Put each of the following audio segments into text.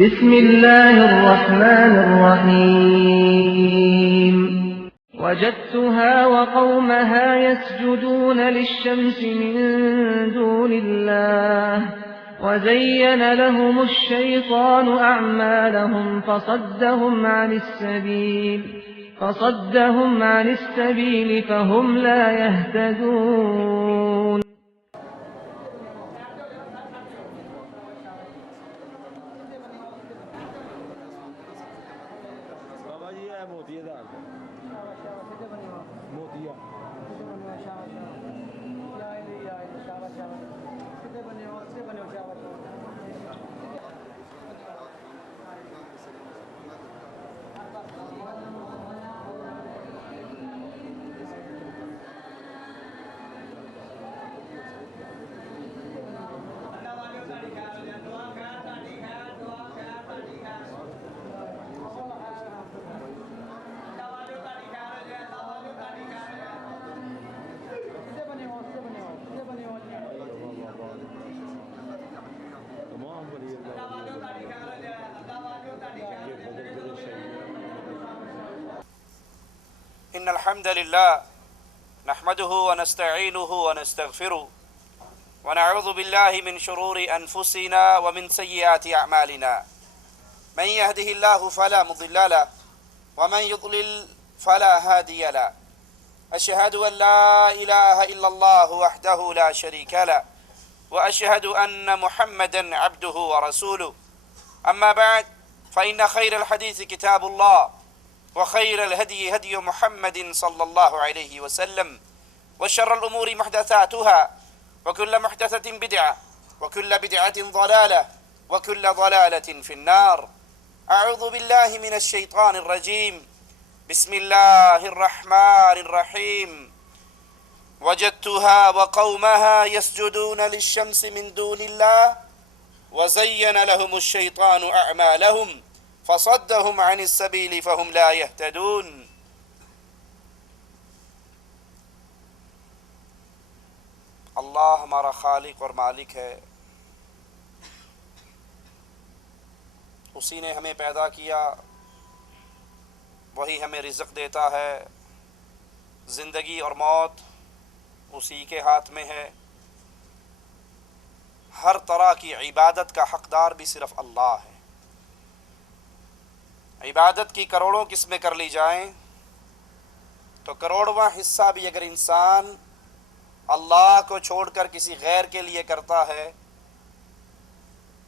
بسم الله الرحمن الرحيم وجدتها وقومها يسجدون للشمس من دون الله وزين لهم الشيطان أعمالهم فصدهم عن السبيل فهم لا يهتدون. إن الحمد لله نحمده ونستعينه ونستغفره ونعوذ بالله من شرور أنفسنا ومن سيئات أعمالنا من يهده الله فلا مضل له ومن يضلل فلا هادي له أشهد أن لا إله إلا الله وحده لا شريك له وأشهد أن محمدا عبده ورسوله أما بعد فإن خير الحديث كتاب الله وخير الهدي هدي محمد صلى الله عليه وسلم وشر الأمور محدثاتها وكل محدثة بدعة وكل بدعة ضلالة وكل ضلالة في النار. أعوذ بالله من الشيطان الرجيم. بسم الله الرحمن الرحيم. وجدتها وقومها يسجدون للشمس من دون الله وزين لهم الشيطان أعمالهم فصدهم عن السبيل فهم لا يهتدون. اللہ ہمارا خالق اور مالک ہے، اسی نے ہمیں پیدا کیا، وہی ہمیں رزق دیتا ہے، زندگی اور موت اسی کے ہاتھ میں ہے، ہر طرح کی عبادت کا حقدار بھی صرف اللہ ہے۔ عبادت کی کروڑوں قسمیں کر لی جائیں تو کروڑواں حصہ بھی اگر انسان اللہ کو چھوڑ کر کسی غیر کے لیے کرتا ہے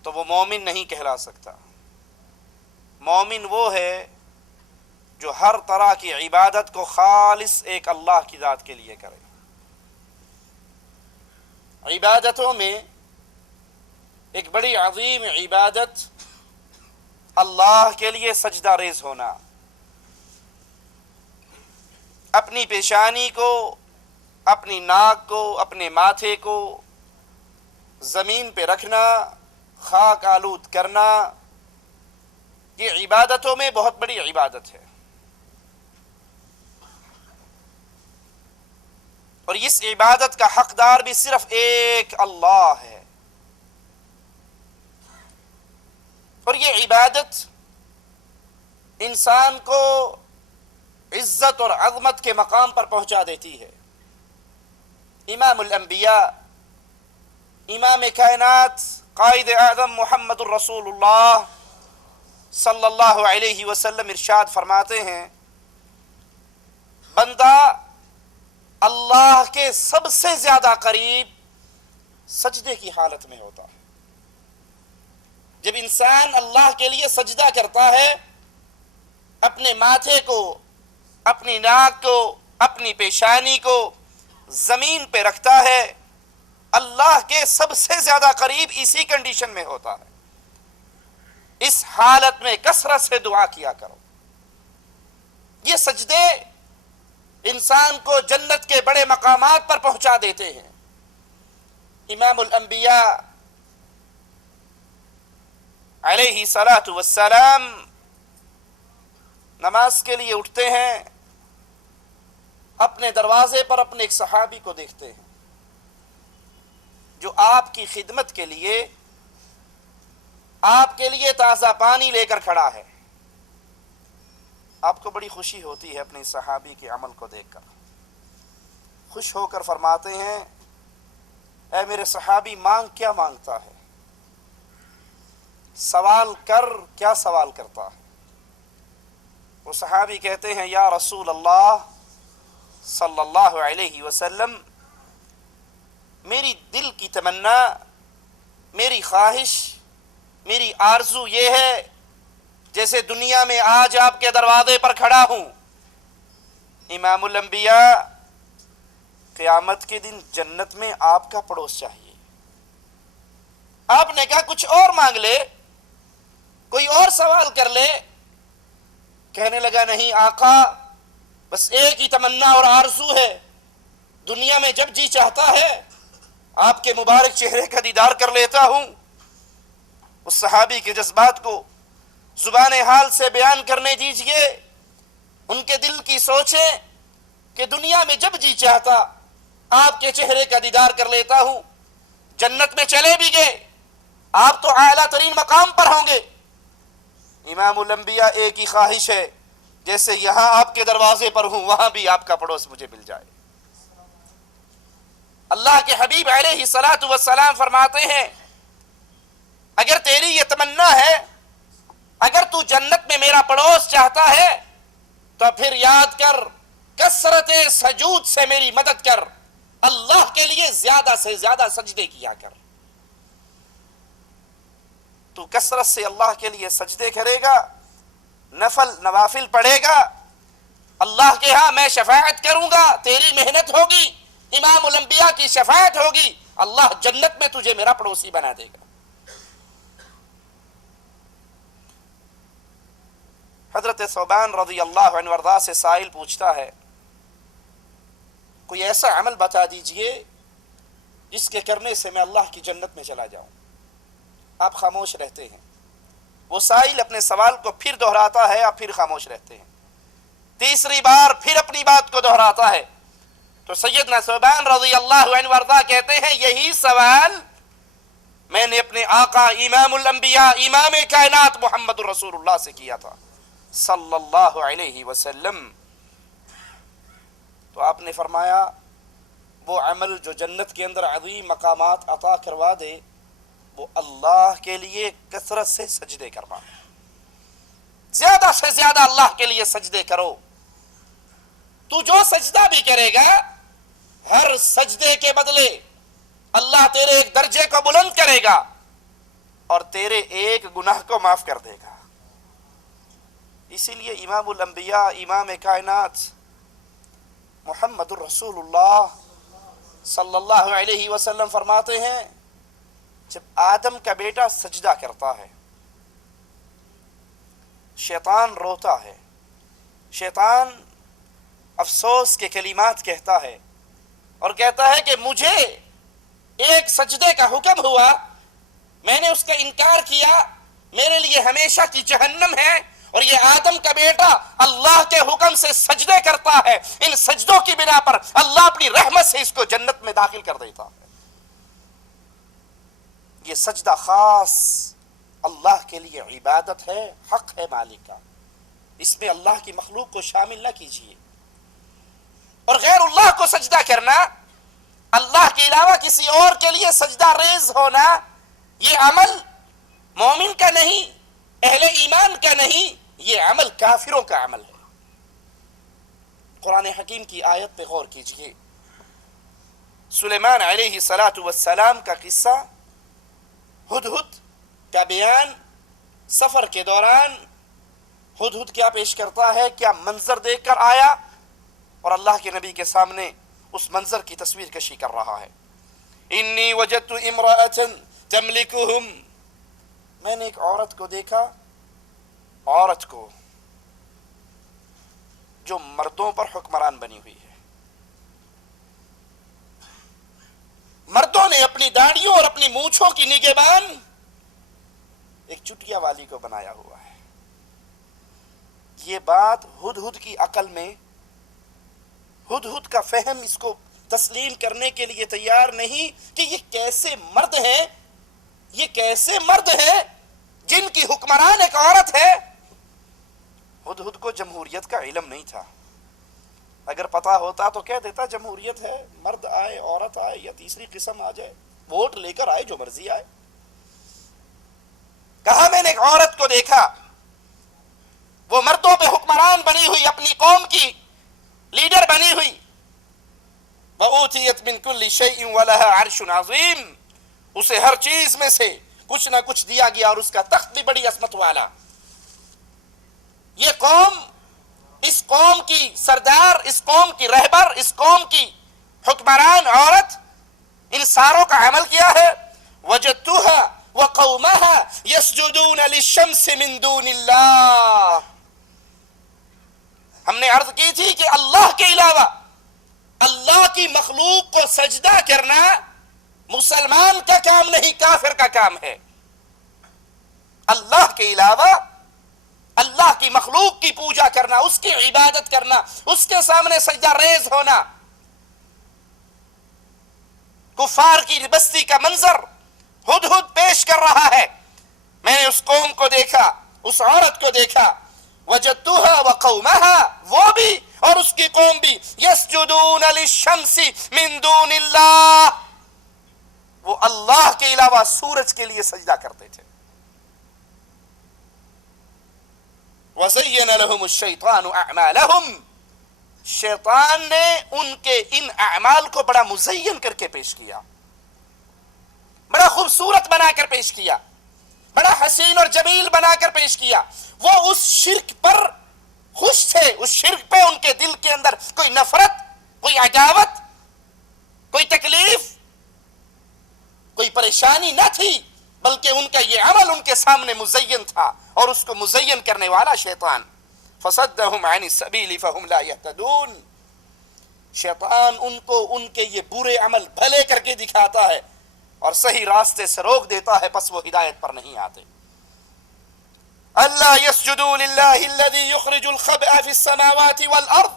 تو وہ مومن نہیں کہلا سکتا۔ مومن وہ ہے جو ہر طرح کی عبادت کو خالص ایک اللہ کی ذات کے لیے کرے۔ عبادتوں میں ایک بڑی عظیم عبادت اللہ کے لیے سجدہ ریز ہونا، اپنی پیشانی کو، اپنی ناک کو، اپنے ماتھے کو زمین پہ رکھنا، خاک آلود کرنا، یہ عبادتوں میں بہت بڑی عبادت ہے۔ اور اس عبادت کا حقدار بھی صرف ایک اللہ ہے۔ اور یہ عبادت انسان کو عزت اور عظمت کے مقام پر پہنچا دیتی ہے۔ امام الانبیاء، امام کائنات، قائد اعظم محمد الرسول اللہ صلی اللہ علیہ وسلم ارشاد فرماتے ہیں، بندہ اللہ کے سب سے زیادہ قریب سجدے کی حالت میں ہوتا ہے۔ جب انسان اللہ کے لیے سجدہ کرتا ہے، اپنے ماتھے کو، اپنی ناک کو، اپنی پیشانی کو زمین پہ رکھتا ہے، اللہ کے سب سے زیادہ قریب اسی کنڈیشن میں ہوتا ہے۔ اس حالت میں کثرت سے دعا کیا کرو۔ یہ سجدے انسان کو جنت کے بڑے مقامات پر پہنچا دیتے ہیں۔ امام الانبیاء علیہ الصلاۃ والسلام نماز کے لیے اٹھتے ہیں، اپنے دروازے پر اپنے ایک صحابی کو دیکھتے ہیں جو آپ کی خدمت کے لیے آپ کے لیے تازہ پانی لے کر کھڑا ہے۔ آپ کو بڑی خوشی ہوتی ہے اپنی صحابی کے عمل کو دیکھ کر، خوش ہو کر فرماتے ہیں اے میرے صحابی مانگ کیا مانگتا ہے، سوال کر کیا سوال کرتا ہے۔ وہ صحابی کہتے ہیں یا رسول اللہ صلی اللہ علیہ وسلم، میری دل کی تمنا، میری خواہش، میری آرزو یہ ہے جیسے دنیا میں آج آپ کے دروازے پر کھڑا ہوں، امام الانبیاء قیامت کے دن جنت میں آپ کا پڑوس چاہیے۔ آپ نے کہا کچھ اور مانگ لے، کوئی اور سوال کر لے۔ کہنے لگا نہیں آقا، بس ایک ہی تمنا اور آرزو ہے، دنیا میں جب جی چاہتا ہے آپ کے مبارک چہرے کا دیدار کر لیتا ہوں۔ اس صحابی کے جذبات کو زبان حال سے بیان کرنے دیجئے، ان کے دل کی سوچیں کہ دنیا میں جب جی چاہتا آپ کے چہرے کا دیدار کر لیتا ہوں۔ جنت میں چلے بھی گئے، آپ تو اعلیٰ ترین مقام پر ہوں گے۔ امام الانبیاء ایک ہی خواہش ہے، جیسے یہاں آپ کے دروازے پر ہوں وہاں بھی آپ کا پڑوس مجھے مل جائے۔ اللہ کے حبیب علیہ الصلاۃ والسلام فرماتے ہیں اگر تیری یہ تمنا ہے، اگر تو جنت میں میرا پڑوس چاہتا ہے تو پھر یاد کر، کثرت سجود سے میری مدد کر، اللہ کے لیے زیادہ سے زیادہ سجدے کیا کر۔ تو کثرت سے اللہ کے لیے سجدے کرے گا، نوافل پڑھے گا، اللہ کے ہاں میں شفاعت کروں گا، تیری محنت ہوگی، امام الانبیاء کی شفاعت ہوگی، اللہ جنت میں تجھے میرا پڑوسی بنا دے گا۔ حضرت ثوبان رضی اللہ عنہ وارضاہ سے سائل پوچھتا ہے کوئی ایسا عمل بتا دیجئے جس کے کرنے سے میں اللہ کی جنت میں چلا جاؤں۔ آپ خاموش رہتے ہیں، وہ سائل اپنے سوال کو پھر دہراتا ہے، آپ پھر خاموش رہتے ہیں، تیسری بار پھر اپنی بات کو دہراتا ہے تو سیدنا ثوبان رضی اللہ عنہ وارضاہ کہتے ہیں یہی سوال میں نے اپنے آقا امام الانبیاء امام کائنات محمد رسول اللہ سے کیا تھا صلی اللہ علیہ وسلم۔ تو آپ نے فرمایا وہ عمل جو جنت کے اندر عظیم مقامات عطا کروا دے وہ اللہ کے لیے کثرت سے سجدے کرنا، زیادہ سے زیادہ اللہ کے لیے سجدے کرو۔ تو جو سجدہ بھی کرے گا ہر سجدے کے بدلے اللہ تیرے ایک درجے کو بلند کرے گا اور تیرے ایک گناہ کو معاف کر دے گا۔ اسی لیے امام الانبیاء امام کائنات محمد الرسول اللہ صلی اللہ علیہ وسلم فرماتے ہیں جب آدم کا بیٹا سجدہ کرتا ہے شیطان روتا ہے، شیطان افسوس کے کلمات کہتا ہے اور کہتا ہے کہ مجھے ایک سجدے کا حکم ہوا، میں نے اس کا انکار کیا، میرے لیے ہمیشہ کی جہنم ہے، اور یہ آدم کا بیٹا اللہ کے حکم سے سجدے کرتا ہے، ان سجدوں کی بنا پر اللہ اپنی رحمت سے اس کو جنت میں داخل کر دیتا ہے۔ یہ سجدہ خاص اللہ کے لیے عبادت ہے، حق ہے مالک کا، اس میں اللہ کی مخلوق کو شامل نہ کیجیے۔ اور غیر اللہ کو سجدہ کرنا، اللہ کے علاوہ کسی اور کے لیے سجدہ ریز ہونا، یہ عمل مومن کا نہیں، اہل ایمان کا نہیں، یہ عمل کافروں کا عمل ہے۔ قرآن حکیم کی آیت پہ غور کیجئے، سلیمان علیہ السلام کا قصہ، ہدہد کا بیان، سفر کے دوران ہدہد کیا پیش کرتا ہے، کیا منظر دیکھ کر آیا، اور اللہ کے نبی کے سامنے اس منظر کی تصویر کشی کر رہا ہے۔ انی وجدت امرأة تملکہم، میں نے ایک عورت کو دیکھا، عورت کو جو مردوں پر حکمران بنی ہوئی ہے، مردوں نے اپنی داڑھیوں اور اپنی مونچھوں کی نگہبان ایک چٹیا والی کو بنایا ہوا ہے۔ یہ بات ہدہد کی عقل میں، ہدہد کا فہم اس کو تسلیم کرنے کے لیے تیار نہیں کہ یہ کیسے مرد ہیں، یہ کیسے مرد ہیں جن کی حکمران ایک عورت ہے. ہدہد کو جمہوریت کا علم نہیں تھا. اگر پتا ہوتا تو کہہ دیتا جمہوریت ہے، مرد آئے عورت آئے یا تیسری قسم آ جائے، ووٹ لے کر آئے جو مرضی آئے. کہا میں نے ایک عورت کو دیکھا، وہ مردوں پہ حکمران بنی ہوئی، اپنی قوم کی لیڈر بنی ہوئی. وَأُوتِيَتْ مِنْ كُلِّ شَيْءٍ وَلَهَا عَرْشٌ عَظِيمٌ، اسے ہر چیز میں سے کچھ نہ کچھ دیا گیا اور اس کا تخت بھی بڑی عظمت والا. یہ قوم، اس قوم کی سردار، اس قوم کی رہبر، اس قوم کی حکمران عورت ان ساروں کا عمل کیا ہے. وَجَدْتُهَا وَقَوْمَهَا يَسْجُدُونَ لِلشَّمْسِ مِن دُونِ اللَّهِ. ہم نے عرض کی تھی کہ اللہ کے علاوہ اللہ کی مخلوق کو سجدہ کرنا مسلمان کا کام نہیں، کافر کا کام ہے. اللہ کے علاوہ اللہ کی مخلوق کی پوجا کرنا، اس کی عبادت کرنا، اس کے سامنے سجدہ ریز ہونا. کفار کی بستی کا منظر ہدہد پیش کر رہا ہے. میں نے اس قوم کو دیکھا، اس عورت کو دیکھا. وجدتها وقومها، وہ بھی اور اس کی قوم بھی، یسجدون للشمس من دون اللہ، وہ اللہ کے علاوہ سورج کے لیے سجدہ کرتے تھے. وَزَيَّنَ لَهُمُ الشَّيْطَانُ أَعْمَالَهُمْ، شیطان نے ان کے ان اعمال کو بڑا مزین کر کے پیش کیا، بڑا خوبصورت بنا کر پیش کیا، بڑا حسین اور جمیل بنا کر پیش کیا. وہ اس شرک پر خوش تھے، اس شرک پہ ان کے دل کے اندر کوئی نفرت، کوئی عداوت، کوئی تکلیف، کوئی پریشانی نہ تھی، بلکہ ان کا یہ عمل ان کے سامنے مزین تھا اور اس کو مزین کرنے والا شیطان. فصدهم عن السبيل فهم لا يهتدون، شیطان ان کو ان کے یہ برے عمل بھلے کر کے دکھاتا ہے اور صحیح راستے سے روک دیتا ہے، بس وہ ہدایت پر نہیں آتے. اللہ يسجدوا للہ الذي يخرج الخبأ في السماوات والارض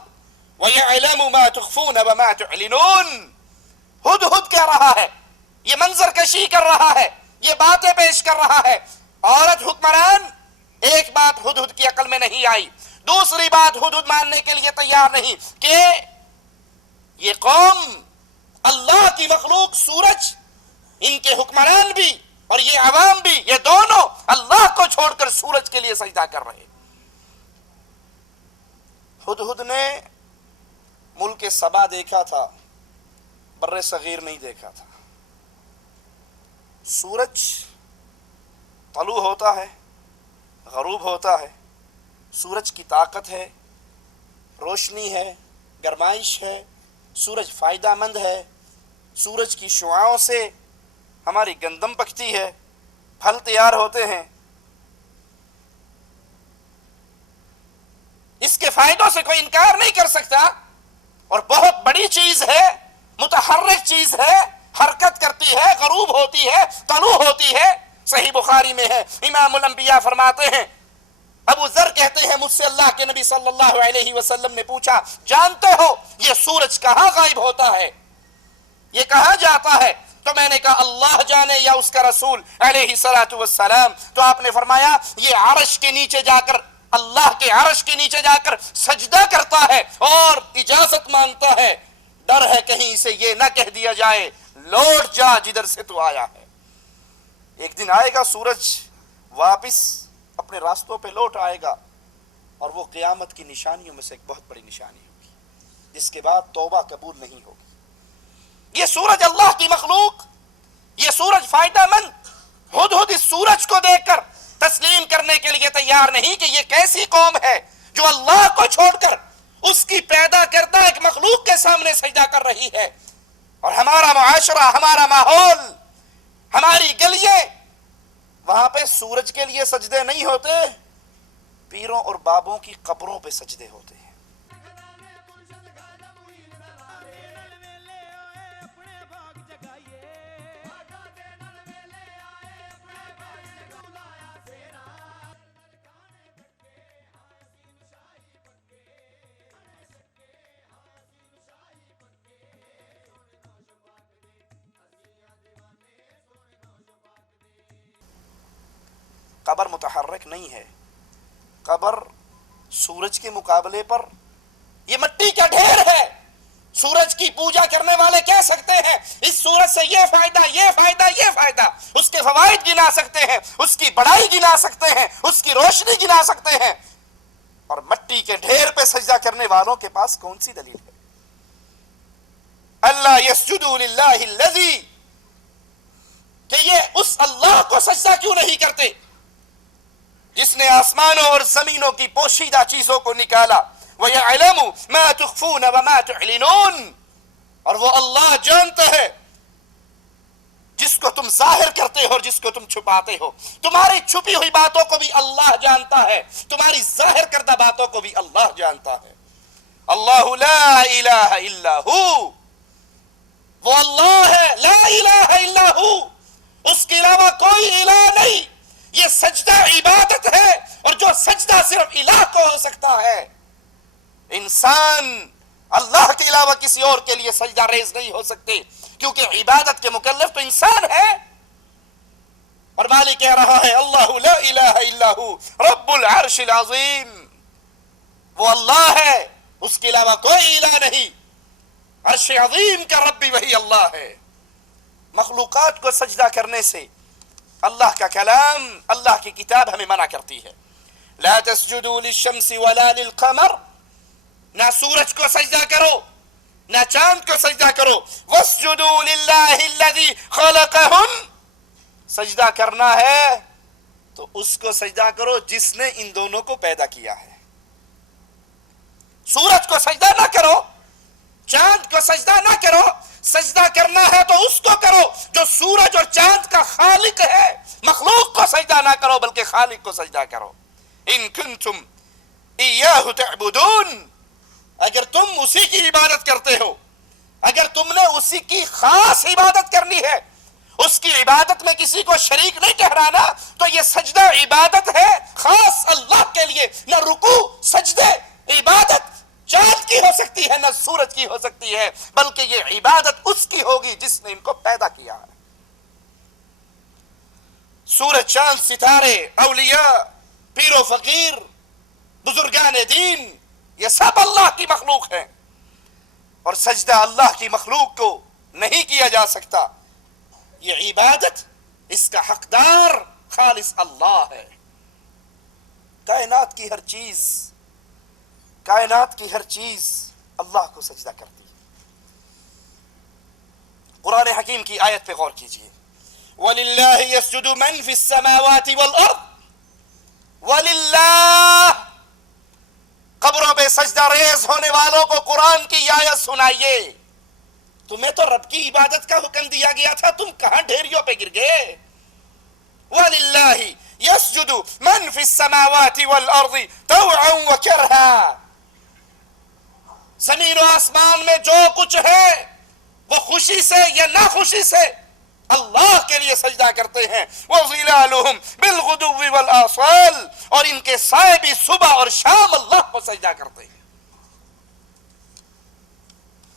ويعلم ما تخفون وما تعلنون. ہدہد کہہ رہا ہے، یہ منظر کشی کر رہا ہے، یہ باتیں پیش کر رہا ہے. عورت حکمران، ایک بات ہدہد کی عقل میں نہیں آئی، دوسری بات ہدہد ماننے کے لیے تیار نہیں کہ یہ قوم، اللہ کی مخلوق سورج، ان کے حکمران بھی اور یہ عوام بھی، یہ دونوں اللہ کو چھوڑ کر سورج کے لیے سجدہ کر رہے. ہدہد نے ملک سبا دیکھا تھا، بر صغیر نہیں دیکھا تھا. سورج طلوع ہوتا ہے، غروب ہوتا ہے، سورج کی طاقت ہے، روشنی ہے، گرمائش ہے، سورج فائدہ مند ہے، سورج کی شعاؤں سے ہماری گندم پکتی ہے، پھل تیار ہوتے ہیں. اس کے فائدوں سے کوئی انکار نہیں کر سکتا اور بہت بڑی چیز ہے، متحرک چیز ہے، حرکت کرتی ہے، غروب ہوتی ہے، طلوع ہوتی ہے. صحیح بخاری میں ہے، امام الانبیاء فرماتے ہیں، ابو ذر کہتے ہیں مجھ سے اللہ کے نبی صلی اللہ علیہ وسلم نے پوچھا، جانتے ہو یہ سورج کہاں غائب ہوتا ہے، یہ کہاں جاتا ہے؟ تو میں نے کہا اللہ جانے یا اس کا رسول علیہ الصلوۃ والسلام. تو آپ نے فرمایا یہ عرش کے نیچے جا کر، اللہ کے عرش کے نیچے جا کر سجدہ کرتا ہے اور اجازت مانگتا ہے، ڈر ہے کہیں اسے یہ نہ کہہ دیا جائے لوٹ جا جدھر سے تو آیا ہے. ایک دن آئے گا سورج واپس اپنے راستوں پہ لوٹ آئے گا اور وہ قیامت کی نشانیوں میں سے ایک بہت بڑی نشانی ہوگی جس کے بعد توبہ قبول نہیں ہوگی. یہ سورج اللہ کی مخلوق، یہ سورج فائدہ مند. ہدہد اس سورج کو دیکھ کر تسلیم کرنے کے لیے تیار نہیں کہ یہ کیسی قوم ہے جو اللہ کو چھوڑ کر اس کی پیدا کردہ ایک مخلوق کے سامنے سجدہ کر رہی ہے. اور ہمارا معاشرہ، ہمارا ماحول، ہماری گلیاں، وہاں پہ سورج کے لیے سجدے نہیں ہوتے، پیروں اور بابوں کی قبروں پہ سجدے ہوتے ہیں. قبر متحرک نہیں ہے، قبر سورج کے مقابلے پر یہ مٹی کا ڈھیر ہے. سورج کی پوجا کرنے والے کہہ سکتے ہیں اس سورج سے یہ فائدہ، یہ فائدہ، یہ فائدہ، اس کے فوائد گنا سکتے ہیں، اس کی بڑائی گنا سکتے ہیں، اس کی روشنی گنا سکتے ہیں، اور مٹی کے ڈھیر پہ سجدہ کرنے والوں کے پاس کون سی دلیل ہے؟ اللہ یسجدوا للہ الذی، کہ یہ اس اللہ کو سجدہ کیوں نہیں کرتے جس نے آسمانوں اور زمینوں کی پوشیدہ چیزوں کو نکالا. وَيَعْلَمُ مَا تُخْفُونَ وَمَا تُعْلِنُونَ، اور وہ اللہ جانتا ہے جس کو تم ظاہر کرتے ہو اور جس کو تم چھپاتے ہو. تمہاری چھپی ہوئی باتوں کو بھی اللہ جانتا ہے، تمہاری ظاہر کردہ باتوں کو بھی اللہ جانتا ہے. اللہ لا الہ الا ہو، وہ اللہ ہے، لا الہ الا ہو، اس کے علاوہ کوئی الہ نہیں. یہ سجدہ عبادت ہے، اور جو سجدہ صرف الہ کو ہو سکتا ہے. انسان اللہ کے علاوہ کسی اور کے لیے سجدہ ریز نہیں ہو سکتے، کیونکہ عبادت کے مکلف تو انسان ہے. اور مالک کہہ رہا ہے اللہ لا الہ الا ہو رب العرش العظیم، وہ اللہ ہے، اس کے علاوہ کوئی الہ نہیں. عرش عظیم کا رب بھی وہی اللہ ہے. مخلوقات کو سجدہ کرنے سے اللہ کا کلام، اللہ کی کتاب ہمیں منع کرتی ہے. لا تسجدوا للشمس ولا للقمر، نہ سورج کو سجدہ کرو نہ چاند کو سجدہ کرو. واسجدوا للہ الذی خلقہن، سجدہ کرنا ہے تو اس کو سجدہ کرو جس نے ان دونوں کو پیدا کیا ہے. سورج کو سجدہ نہ کرو، چاند کو سجدہ نہ کرو. سجدہ کرنا ہے تو اس کو کرو جو سورج اور چاند کا خالق ہے. مخلوق کو سجدہ نہ کرو بلکہ خالق کو سجدہ کرو. ان کنتم ایاہ تعبدون، اگر تم اسی کی عبادت کرتے ہو، اگر تم نے اسی کی خاص عبادت کرنی ہے، اس کی عبادت میں کسی کو شریک نہیں ٹھہرانا، تو یہ سجدہ عبادت ہے خاص اللہ کے لیے. نہ رکوع سجدے عبادت چاند کی ہو سکتی ہے، نہ سورج کی ہو سکتی ہے، بلکہ یہ عبادت اس کی ہوگی جس نے ان کو پیدا کیا ہے. سورج، چاند، ستارے، اولیاء، پیر و فقیر، بزرگان دین، یہ سب اللہ کی مخلوق ہیں، اور سجدہ اللہ کی مخلوق کو نہیں کیا جا سکتا. یہ عبادت، اس کا حقدار خالص اللہ ہے. کائنات کی ہر چیز اللہ کو سجدہ کرتی ہے. قرآن حکیم کی آیت پہ غور کیجئے. وَلِلَّهِ يَسْجُدُ مَنْ فِي السَّمَاوَاتِ وَالْأَرْضِ، وَلِلَّهِ، قبروں پہ سجدہ ریز ہونے والوں کو قرآن کی آیت سنائیے. تمہیں تو رب کی عبادت کا حکم دیا گیا تھا، تم کہاں ڈھیریوں پہ گر گئے. وَلِلَّهِ يَسْجُدُ مَنْ فِي السَّمَاوَاتِ وَالْأَرْضِ طَوْعًا وَكَرْهًا، زمین و آسمان میں جو کچھ ہے وہ خوشی سے یا ناخوشی سے اللہ کے لیے سجدہ کرتے ہیں. وَظِلَالُهُمْ بِالْغُدُوِّ وَالْآصَالِ، اور ان کے سائے بھی صبح اور شام اللہ کو سجدہ کرتے ہیں.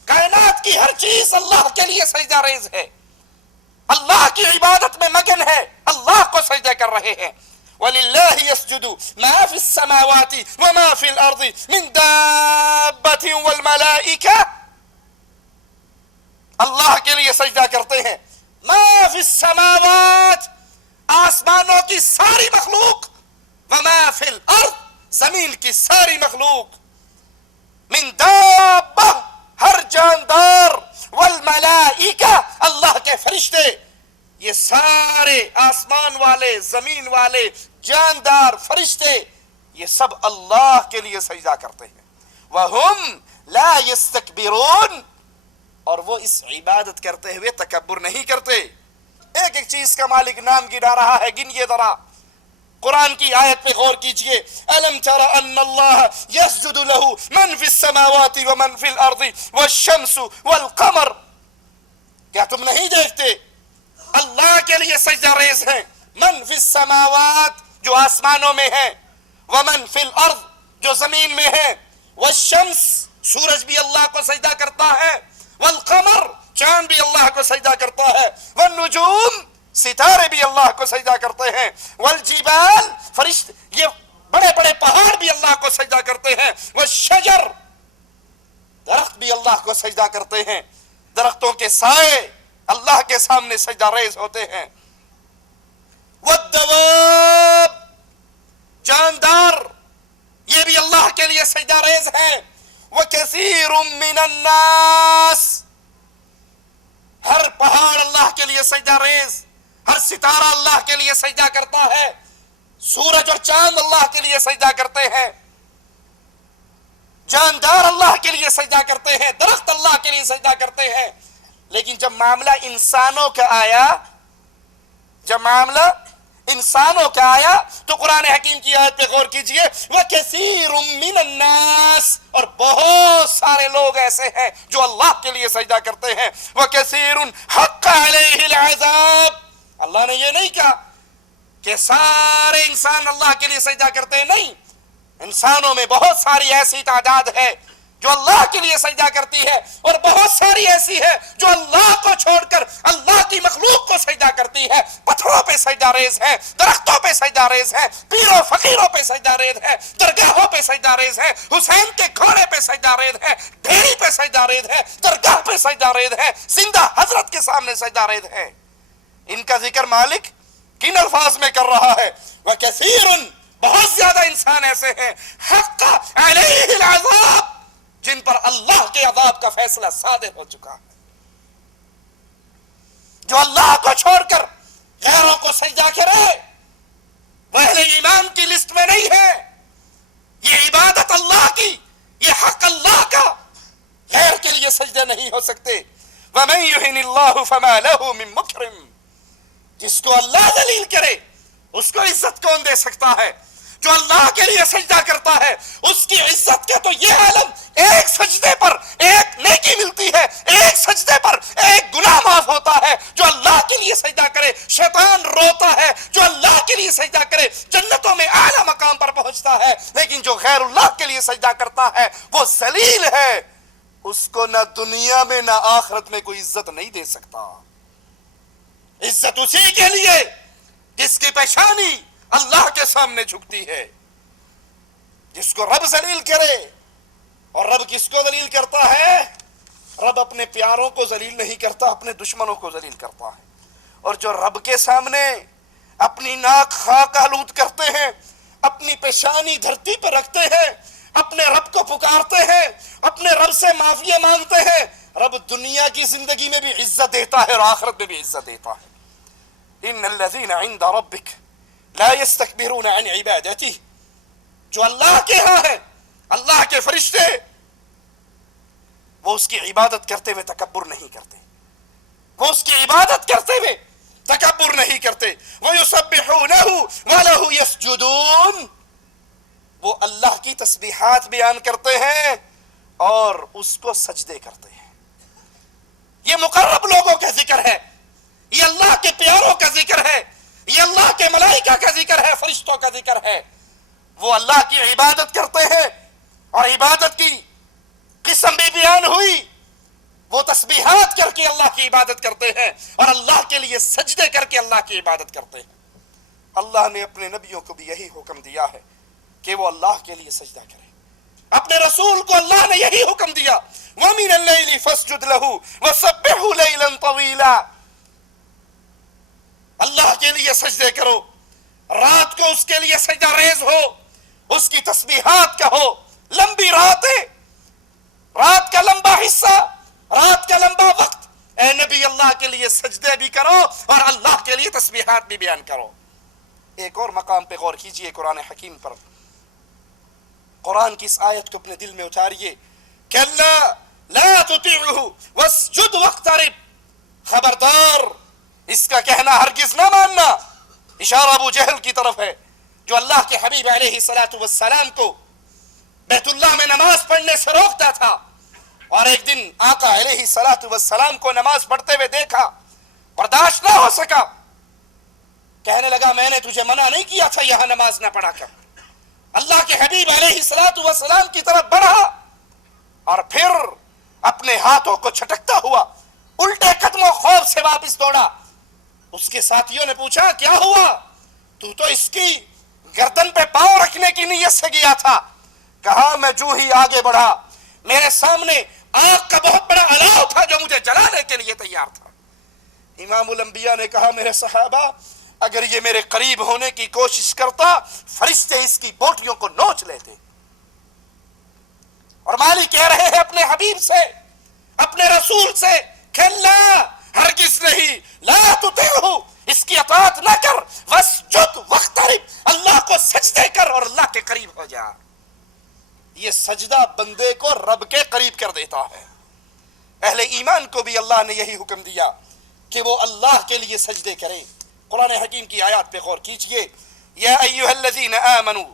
کائنات کی ہر چیز اللہ کے لیے سجدہ ریز ہے، اللہ کی عبادت میں مگن ہے، اللہ کو سجدہ کر رہے ہیں. وَلِلَّهِ يَسْجُدُ مَا فِي السَّمَاوَاتِ وَمَا فِي الْأَرْضِ مِن دَابَّةٍ وَالْمَلَائِكَةِ، اللہ کے لیے سجدہ کرتے ہیں. ما فی السماوات، آسمانوں کی ساری مخلوق، وما فی الارض، زمین کی ساری مخلوق، من دابہ، ہر جاندار، والملائکہ، اللہ کے فرشتے، یہ سارے آسمان والے، زمین والے، جاندار، فرشتے، یہ سب اللہ کے لیے سجدہ کرتے ہیں. وَهُمْ لَا يَسْتَكْبِرُونَ، اور وہ اس عبادت کرتے ہوئے تکبر نہیں کرتے. ایک ایک چیز کا مالک نام گنا رہا ہے، گنیے ذرا. قرآن کی آیت پہ غور کیجئے. أَلَمْ تَرَ أَنَّ اللَّهَ يَسْجُدُ لَهُ مَنْ فِي السَّمَاوَاتِ وَمَنْ فِي الْأَرْضِ وَالشَّمْسُ وَالْقَمَرُ، کیا تم نہیں دیکھتے اللہ کے لیے سجدہ ریز ہیں. من فی السماوات، جو آسمانوں میں ہے، ومن فی الارض، جو زمین میں ہے، والشمس، سورج بھی اللہ کو سجدہ کرتا ہے، والقمر، چاند بھی اللہ کو سجدہ کرتا ہے، والنجوم، ستارے بھی اللہ کو سجدہ کرتے ہیں، والجبال فرشتے، یہ بڑے بڑے پہاڑ بھی اللہ کو سجدہ کرتے ہیں، والشجر درخت بھی اللہ کو سجدہ کرتے ہیں، درختوں کے سائے اللہ کے سامنے سجدہ ریز ہوتے ہیں، والدواب جاندار یہ بھی اللہ کے لیے سجدہ ریز ہے، وکثیر من الناس ہر پہاڑ اللہ کے لیے سجدہ ریز، ہر ستارہ اللہ کے لیے سجدہ کرتا ہے، سورج اور چاند اللہ کے لیے سجدہ کرتے ہیں، جاندار اللہ کے لیے سجدہ کرتے ہیں، درخت اللہ کے لیے سجدہ کرتے ہیں، لیکن جب معاملہ انسانوں کا آیا، جب معاملہ انسانوں کا آیا تو قرآن حکیم کی آیت پہ غور کیجئے، وَكَثِيرٌ مِّنَ النَّاسِ اور بہت سارے لوگ ایسے ہیں جو اللہ کے لیے سجدہ کرتے ہیں، وَكَثِيرٌ حَقَّ عَلَيْهِ الْعَذَابِ اللہ نے یہ نہیں کہا کہ سارے انسان اللہ کے لیے سجدہ کرتے ہیں، نہیں، انسانوں میں بہت ساری ایسی تعداد ہے جو اللہ کے لیے سجدہ کرتی ہے، اور بہت ساری ایسی ہے جو اللہ کو چھوڑ کر اللہ کی مخلوق کو سجدہ کرتی ہے، پتھروں پہ سجدہ ریز ہے، درختوں پہ سجدہ ریز ہے، پیروں فقیروں پہ سجدہ ریز ہے، درگاہوں پہ سجدہ ریز ہے، حسین کے گھوڑے پہ سجدہ ریز ہے، ڈھیری پہ سجدہ ریز ہے، درگاہ پہ سجدہ ریز ہے، زندہ حضرت کے سامنے سجدہ ریز ہے۔ ان کا ذکر مالک کن الفاظ میں کر رہا ہے؟ وَكَثِيرٌ بہت زیادہ انسان ایسے ہیں، حق علیہ العذاب جن پر اللہ کے عذاب کا فیصلہ صادر ہو چکا ہے، جو اللہ کو چھوڑ کر غیروں کو سجدہ کرے وہ اہل ایمان کی لسٹ میں نہیں ہے، یہ عبادت اللہ کی، یہ حق اللہ کا، غیر کے لیے سجدے نہیں ہو سکتے۔ وَمَن يُهِنِ اللَّهُ فَمَا لَهُ مِن مُكْرِمٍ جس کو اللہ ذلیل کرے اس کو عزت کون دے سکتا ہے؟ جو اللہ کے لیے سجدہ کرتا ہے اس کی عزت کے تو یہ عالم، ایک سجدے پر ایک نیکی ملتی ہے، ایک سجدے پر ایک گناہ معاف ہوتا ہے۔ جو اللہ کے لیے سجدہ کرے شیطان روتا ہے، جو اللہ کے لیے سجدہ کرے جنتوں میں اعلیٰ مقام پر پہنچتا ہے، لیکن جو غیر اللہ کے لیے سجدہ کرتا ہے وہ ذلیل ہے، اس کو نہ دنیا میں نہ آخرت میں کوئی عزت نہیں دے سکتا۔ عزت اسی کے لیے جس کی پیشانی اللہ کے سامنے جھکتی ہے، جس کو رب ذلیل کرے۔ اور رب کس کو ذلیل کرتا ہے؟ رب اپنے پیاروں کو ذلیل نہیں کرتا، اپنے دشمنوں کو ذلیل کرتا ہے۔ اور جو رب کے سامنے اپنی ناک خاک آلود کرتے ہیں، اپنی پیشانی دھرتی پر رکھتے ہیں، اپنے رب کو پکارتے ہیں، اپنے رب سے معافی مانگتے ہیں، رب دنیا کی زندگی میں بھی عزت دیتا ہے اور آخرت میں بھی عزت دیتا ہے۔ ان الذین عند ربک لا يستكبرون عن عبادته جو اللہ کے ہاں ہے، اللہ کے فرشتے، وہ اس کی عبادت کرتے ہوئے تکبر نہیں کرتے، وہ اس کی عبادت کرتے ہوئے تکبر نہیں کرتے۔ وَيُسَبِّحُونَهُ وَلَهُ يَسْجُدُونَ وہ اللہ کی تسبیحات بیان کرتے ہیں اور اس کو سجدے کرتے ہیں۔ یہ مقرب لوگوں کا ذکر ہے، یہ اللہ کے پیاروں کا ذکر ہے، یہ اللہ کے ملائکہ کا ذکر ہے، فرشتوں کا ذکر ہے۔ وہ اللہ کی عبادت کرتے ہیں اور عبادت کی قسم بھی بیان ہوئی، وہ تسبیحات کر کے اللہ کی عبادت کرتے ہیں اور اللہ کے لیے سجدے کر کے اللہ کی عبادت کرتے ہیں۔ اللہ نے اپنے نبیوں کو بھی یہی حکم دیا ہے کہ وہ اللہ کے لیے سجدہ کریں، اپنے رسول کو اللہ نے یہی حکم دیا، وَمِنَ اللَّيْلِ فَاسْجُدْ لَهُ وَسَبِّحْهُ لَيْلًا طَوِيلًا اللہ کے لیے سجدے کرو، رات کو اس کے لیے سجدہ ریز ہو، اس کی تسبیحات کہو، لمبی راتیں، رات کا لمبا حصہ، رات کا لمبا وقت، اے نبی اللہ کے لیے سجدے بھی کرو اور اللہ کے لیے تسبیحات بھی بیان کرو۔ ایک اور مقام پہ غور کیجئے قرآن حکیم پر، قرآن کی اس آیت کو اپنے دل میں اتاریے، کَلَّا لَا تُطِعْهُ وَاسْجُدْ وَاقْتَرِبْ خبردار اس کا کہنا ہرگز نہ ماننا۔ اشارہ ابو جہل کی طرف ہے جو اللہ کے حبیب علیہ السلام کو بیت اللہ میں نماز پڑھنے سے روکتا تھا، اور ایک دن آقا علیہ السلام کو نماز پڑھتے ہوئے دیکھا، برداشت نہ ہو سکا، کہنے لگا میں نے تجھے منع نہیں کیا تھا یہاں نماز نہ پڑھا کر۔ اللہ کے حبیب علیہ السلام کی طرف بڑھا اور پھر اپنے ہاتھوں کو چھٹکتا ہوا الٹے قدموں خوف سے واپس دوڑا۔ اس کے ساتھیوں نے پوچھا کیا ہوا؟ تو اس کی گردن پہ پاؤں رکھنے کی نیت سے گیا تھا۔ کہا میں جو ہی آگے بڑھا میرے سامنے آگ کا بہت بڑا الاؤ تھا جو مجھے جلانے کے لیے تیار تھا۔ امام الانبیاء نے کہا میرے صحابہ اگر یہ میرے قریب ہونے کی کوشش کرتا فرشتے اس کی بوٹیوں کو نوچ لیتے۔ اور مالک کہہ رہے ہیں اپنے حبیب سے، اپنے رسول سے کہ لا، ہرگز نہیں، لا تطیعہ، اس کی اطاعت نہ کر، واسجد واقترب، اللہ کو سجدے کر اور اللہ کے قریب ہو جا۔ یہ سجدہ بندے کو رب کے قریب کر دیتا ہے۔ اہل ایمان کو بھی اللہ نے یہی حکم دیا کہ وہ اللہ کے لیے سجدے کرے۔ قرآن حکیم کی آیات پہ غور کیجئے، یا ایھا الذین آمنوا،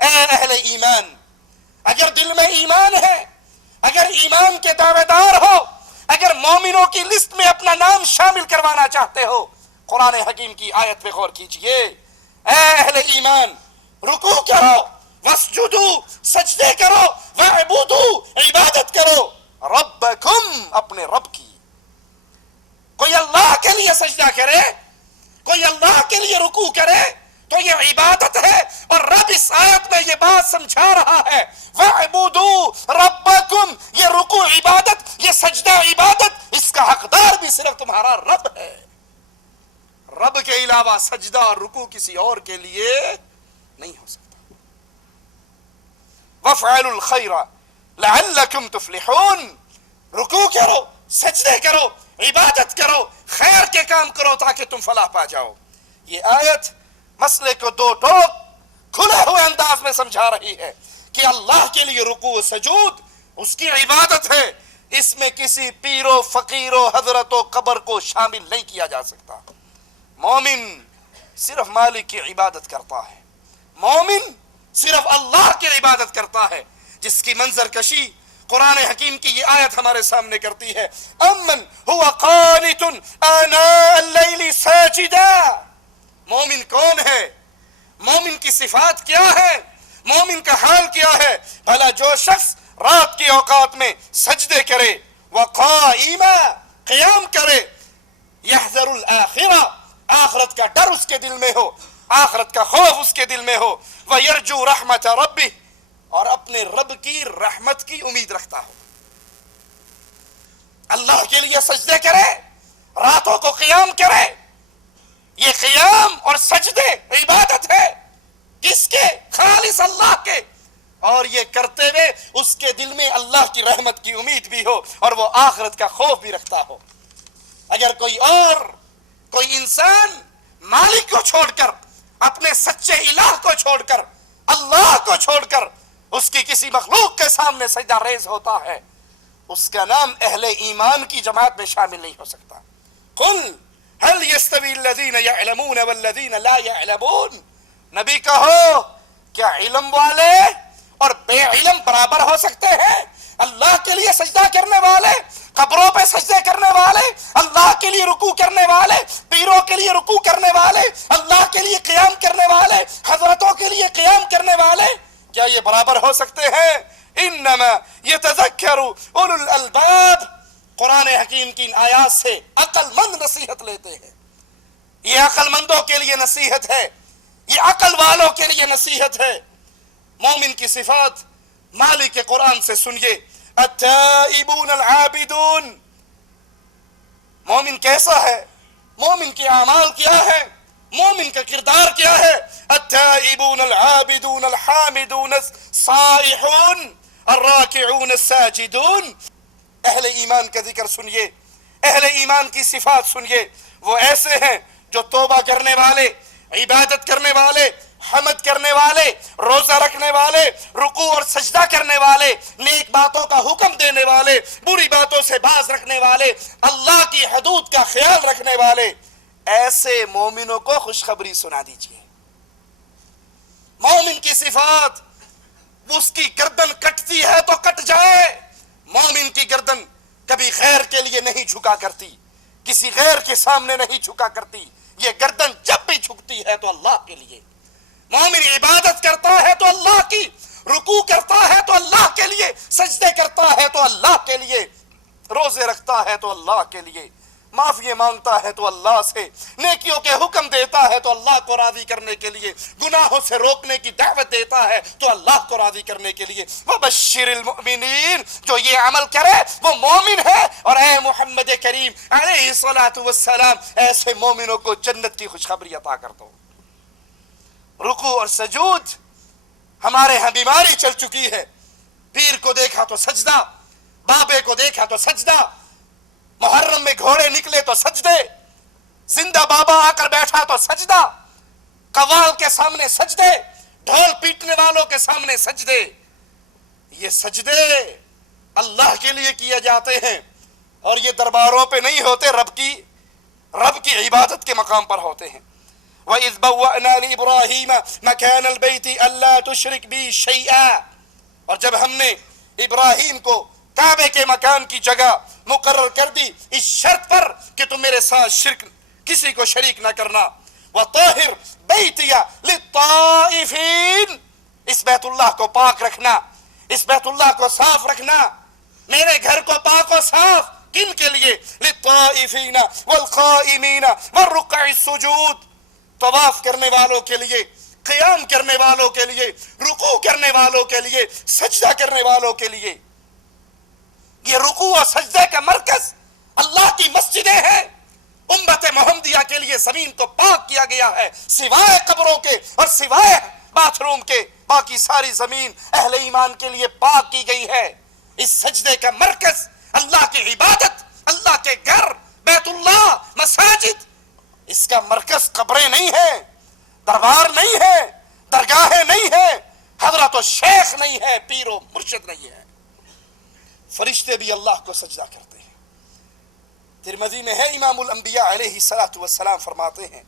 اے اہل ایمان، اگر دل میں ایمان ہے، اگر ایمان کے دعوے دار ہو، اگر مومنوں کی لسٹ میں اپنا نام شامل کروانا چاہتے ہو، قرآن حکیم کی آیت پہ غور کیجئے، اے اہل ایمان رکوع کرو، واسجدوا، سجدے کرو، واعبدوا، عبادت کرو، ربکم، اپنے رب کی۔ کوئی اللہ کے لیے سجدہ کرے، کوئی اللہ کے لیے رکوع کرے تو یہ عبادت ہے، اور رب اس آیت میں یہ بات سمجھا رہا ہے، وَاعْبُدُوا رَبَّكُمْ، یہ رکوع عبادت، یہ سجدہ عبادت، اس کا حقدار بھی صرف تمہارا رب ہے۔ رب کے علاوہ سجدہ اور رکوع کسی اور کے لیے نہیں ہو سکتا۔ وَافْعَلُوا الْخَيْرَ لَعَلَّكُمْ تُفْلِحُونَ، رکوع کرو، سجدے کرو، عبادت کرو، خیر کے کام کرو تاکہ تم فلاح پا جاؤ۔ یہ آیت مسئلے کو دو ٹوک کھلے ہوئے انداز میں سمجھا رہی ہے کہ اللہ کے لیے رکوع و سجود اس کی عبادت ہے، اس میں کسی پیر و فقیر و حضرت و قبر کو شامل نہیں کیا جا سکتا۔ مومن صرف مالک کی عبادت کرتا ہے، مومن صرف اللہ کی عبادت کرتا ہے، جس کی منظر کشی قرآن حکیم کی یہ آیت ہمارے سامنے کرتی ہے، امن هو قانت آناء اللیل ساجدا۔ مومن کون ہے؟ مومن کی صفات کیا ہے؟ مومن کا حال کیا ہے؟ بھلا جو شخص رات کے اوقات میں سجدے کرے، وقائما، قیام کرے، یحذر الآخرہ، آخرت کا ڈر اس کے دل میں ہو، آخرت کا خوف اس کے دل میں ہو، ویرجو رحمت ربہ، اور اپنے رب کی رحمت کی امید رکھتا ہو، اللہ کے لیے سجدے کرے، راتوں کو قیام کرے۔ یہ قیام اور سجدے عبادت ہے، کس کے؟ خالص اللہ کے، اور یہ کرتے ہوئے اس کے دل میں اللہ کی رحمت کی امید بھی ہو اور وہ آخرت کا خوف بھی رکھتا ہو۔ اگر کوئی انسان مالک کو چھوڑ کر، اپنے سچے الہ کو چھوڑ کر، اللہ کو چھوڑ کر اس کی کسی مخلوق کے سامنے سجدہ ریز ہوتا ہے، اس کا نام اہل ایمان کی جماعت میں شامل نہیں ہو سکتا۔ قل هل يستوي الذين يعلمون والذين لا يعلمون، نبی کہو کیا علم والے اور بے علم برابر ہو سکتے ہیں؟ اللہ کے لیے سجدہ کرنے والے، قبروں پہ سجدے کرنے والے، اللہ کے لیے رکوع کرنے والے، پیروں کے لیے رکوع کرنے والے، اللہ کے لیے قیام کرنے والے، حضرتوں کے لیے قیام کرنے والے، کیا یہ برابر ہو سکتے ہیں؟ انما یتذکر اولو الالباب، قرآن حکیم کی ان آیات سے عقل مند نصیحت لیتے ہیں۔ یہ عقل مندوں کے لیے نصیحت ہے، یہ عقل والوں کے لیے نصیحت ہے۔ مومن کی صفات مالک کے قرآن سے سنیے، التائبون العابدون، مومن کیسا ہے؟ مومن کے اعمال کیا ہے؟ مومن کا کردار کیا ہے؟ التائبون العابدون الحامدون السائحون الراکعون الساجدون۔ اہل ایمان کا ذکر سنیے، اہل ایمان کی صفات سنیے، وہ ایسے ہیں جو توبہ کرنے والے، عبادت کرنے والے، حمد کرنے والے، روزہ رکھنے والے، رکوع اور سجدہ کرنے والے، نیک باتوں کا حکم دینے والے، بری باتوں سے باز رکھنے والے، اللہ کی حدود کا خیال رکھنے والے، ایسے مومنوں کو خوشخبری سنا دیجیے۔ مومن کی صفات، اس کی گردن کٹتی ہے تو کٹ جائے، مومن کی گردن کبھی غیر کے لیے نہیں جھکا کرتی، کسی غیر کے سامنے نہیں جھکا کرتی، یہ گردن جب بھی جھکتی ہے تو اللہ کے لیے۔ مومن عبادت کرتا ہے تو اللہ کی، رکوع کرتا ہے تو اللہ کے لیے، سجدے کرتا ہے تو اللہ کے لیے، روزے رکھتا ہے تو اللہ کے لیے، معافی مانگتا ہے تو اللہ سے، نیکیوں کے حکم دیتا ہے تو اللہ کو راضی کرنے کے لیے، گناہوں سے روکنے کی دعوت دیتا ہے تو اللہ کو راضی کرنے کے لیے۔ وَبَشِّرِ الْمُؤْمِنِينَ، جو یہ عمل کرے وہ مومن ہے، اور اے محمد کریم علیہ الصلوۃ والسلام ایسے مومنوں کو جنت کی خوشخبری عطا کر دو۔ رکوع اور سجود ہمارے ہاں بیماری چل چکی ہے، پیر کو دیکھا تو سجدہ، بابے کو دیکھا تو سجدہ، محرم میں گھوڑے نکلے تو سجدے، زندہ بابا آ کر بیٹھا تو سجدہ، قوال کے سامنے سجدے، ڈھول پیٹنے والوں کے سامنے سجدے۔ یہ سجدے اللہ کے لیے کیے جاتے ہیں، اور یہ درباروں پہ نہیں ہوتے، رب کی عبادت کے مقام پر ہوتے ہیں۔ وَإِذْ بَوَّأْنَا لِإِبْرَاهِيمَ مَكَانَ الْبَيْتِ أَلَّا تُشْرِكْ بِي شَيْئًا، اور جب ہم نے ابراہیم کو کعبے کے مکان کی جگہ مقرر کر دی اس شرط پر کہ تم میرے ساتھ شرک کسی کو شریک نہ کرنا۔ وَطَاهِرْ بَيْتِيَ لِلطَّائِفِينَ، اس بیت اللہ کو پاک رکھنا، اس بیت اللہ کو صاف رکھنا، میرے گھر کو پاک و صاف کن کے لیے؟ للطائفین والقائمین والرکع السجود، طواف کرنے والوں کے لیے، قیام کرنے والوں کے لیے، رکوع کرنے والوں کے لیے، سجدہ کرنے والوں کے لیے۔ یہ رکوع اور سجدے کا مرکز اللہ کی مسجدیں ہیں۔ امت محمدیہ کے لیے زمین کو پاک کیا گیا ہے، سوائے قبروں کے اور سوائے باتھ روم کے، باقی ساری زمین اہل ایمان کے لیے پاک کی گئی ہے۔ اس سجدے کا مرکز اللہ کی عبادت، اللہ کے گھر، بیت اللہ، مساجد، اس کا مرکز قبریں نہیں ہیں، دربار نہیں ہے، درگاہیں نہیں ہے، حضرت و شیخ نہیں ہے، پیر و مرشد نہیں ہے۔ فرشتے بھی اللہ کو سجدہ کرتے ہیں۔ ترمذی میں ہے، امام الانبیاء علیہ الصلوۃ والسلام فرماتے ہیں،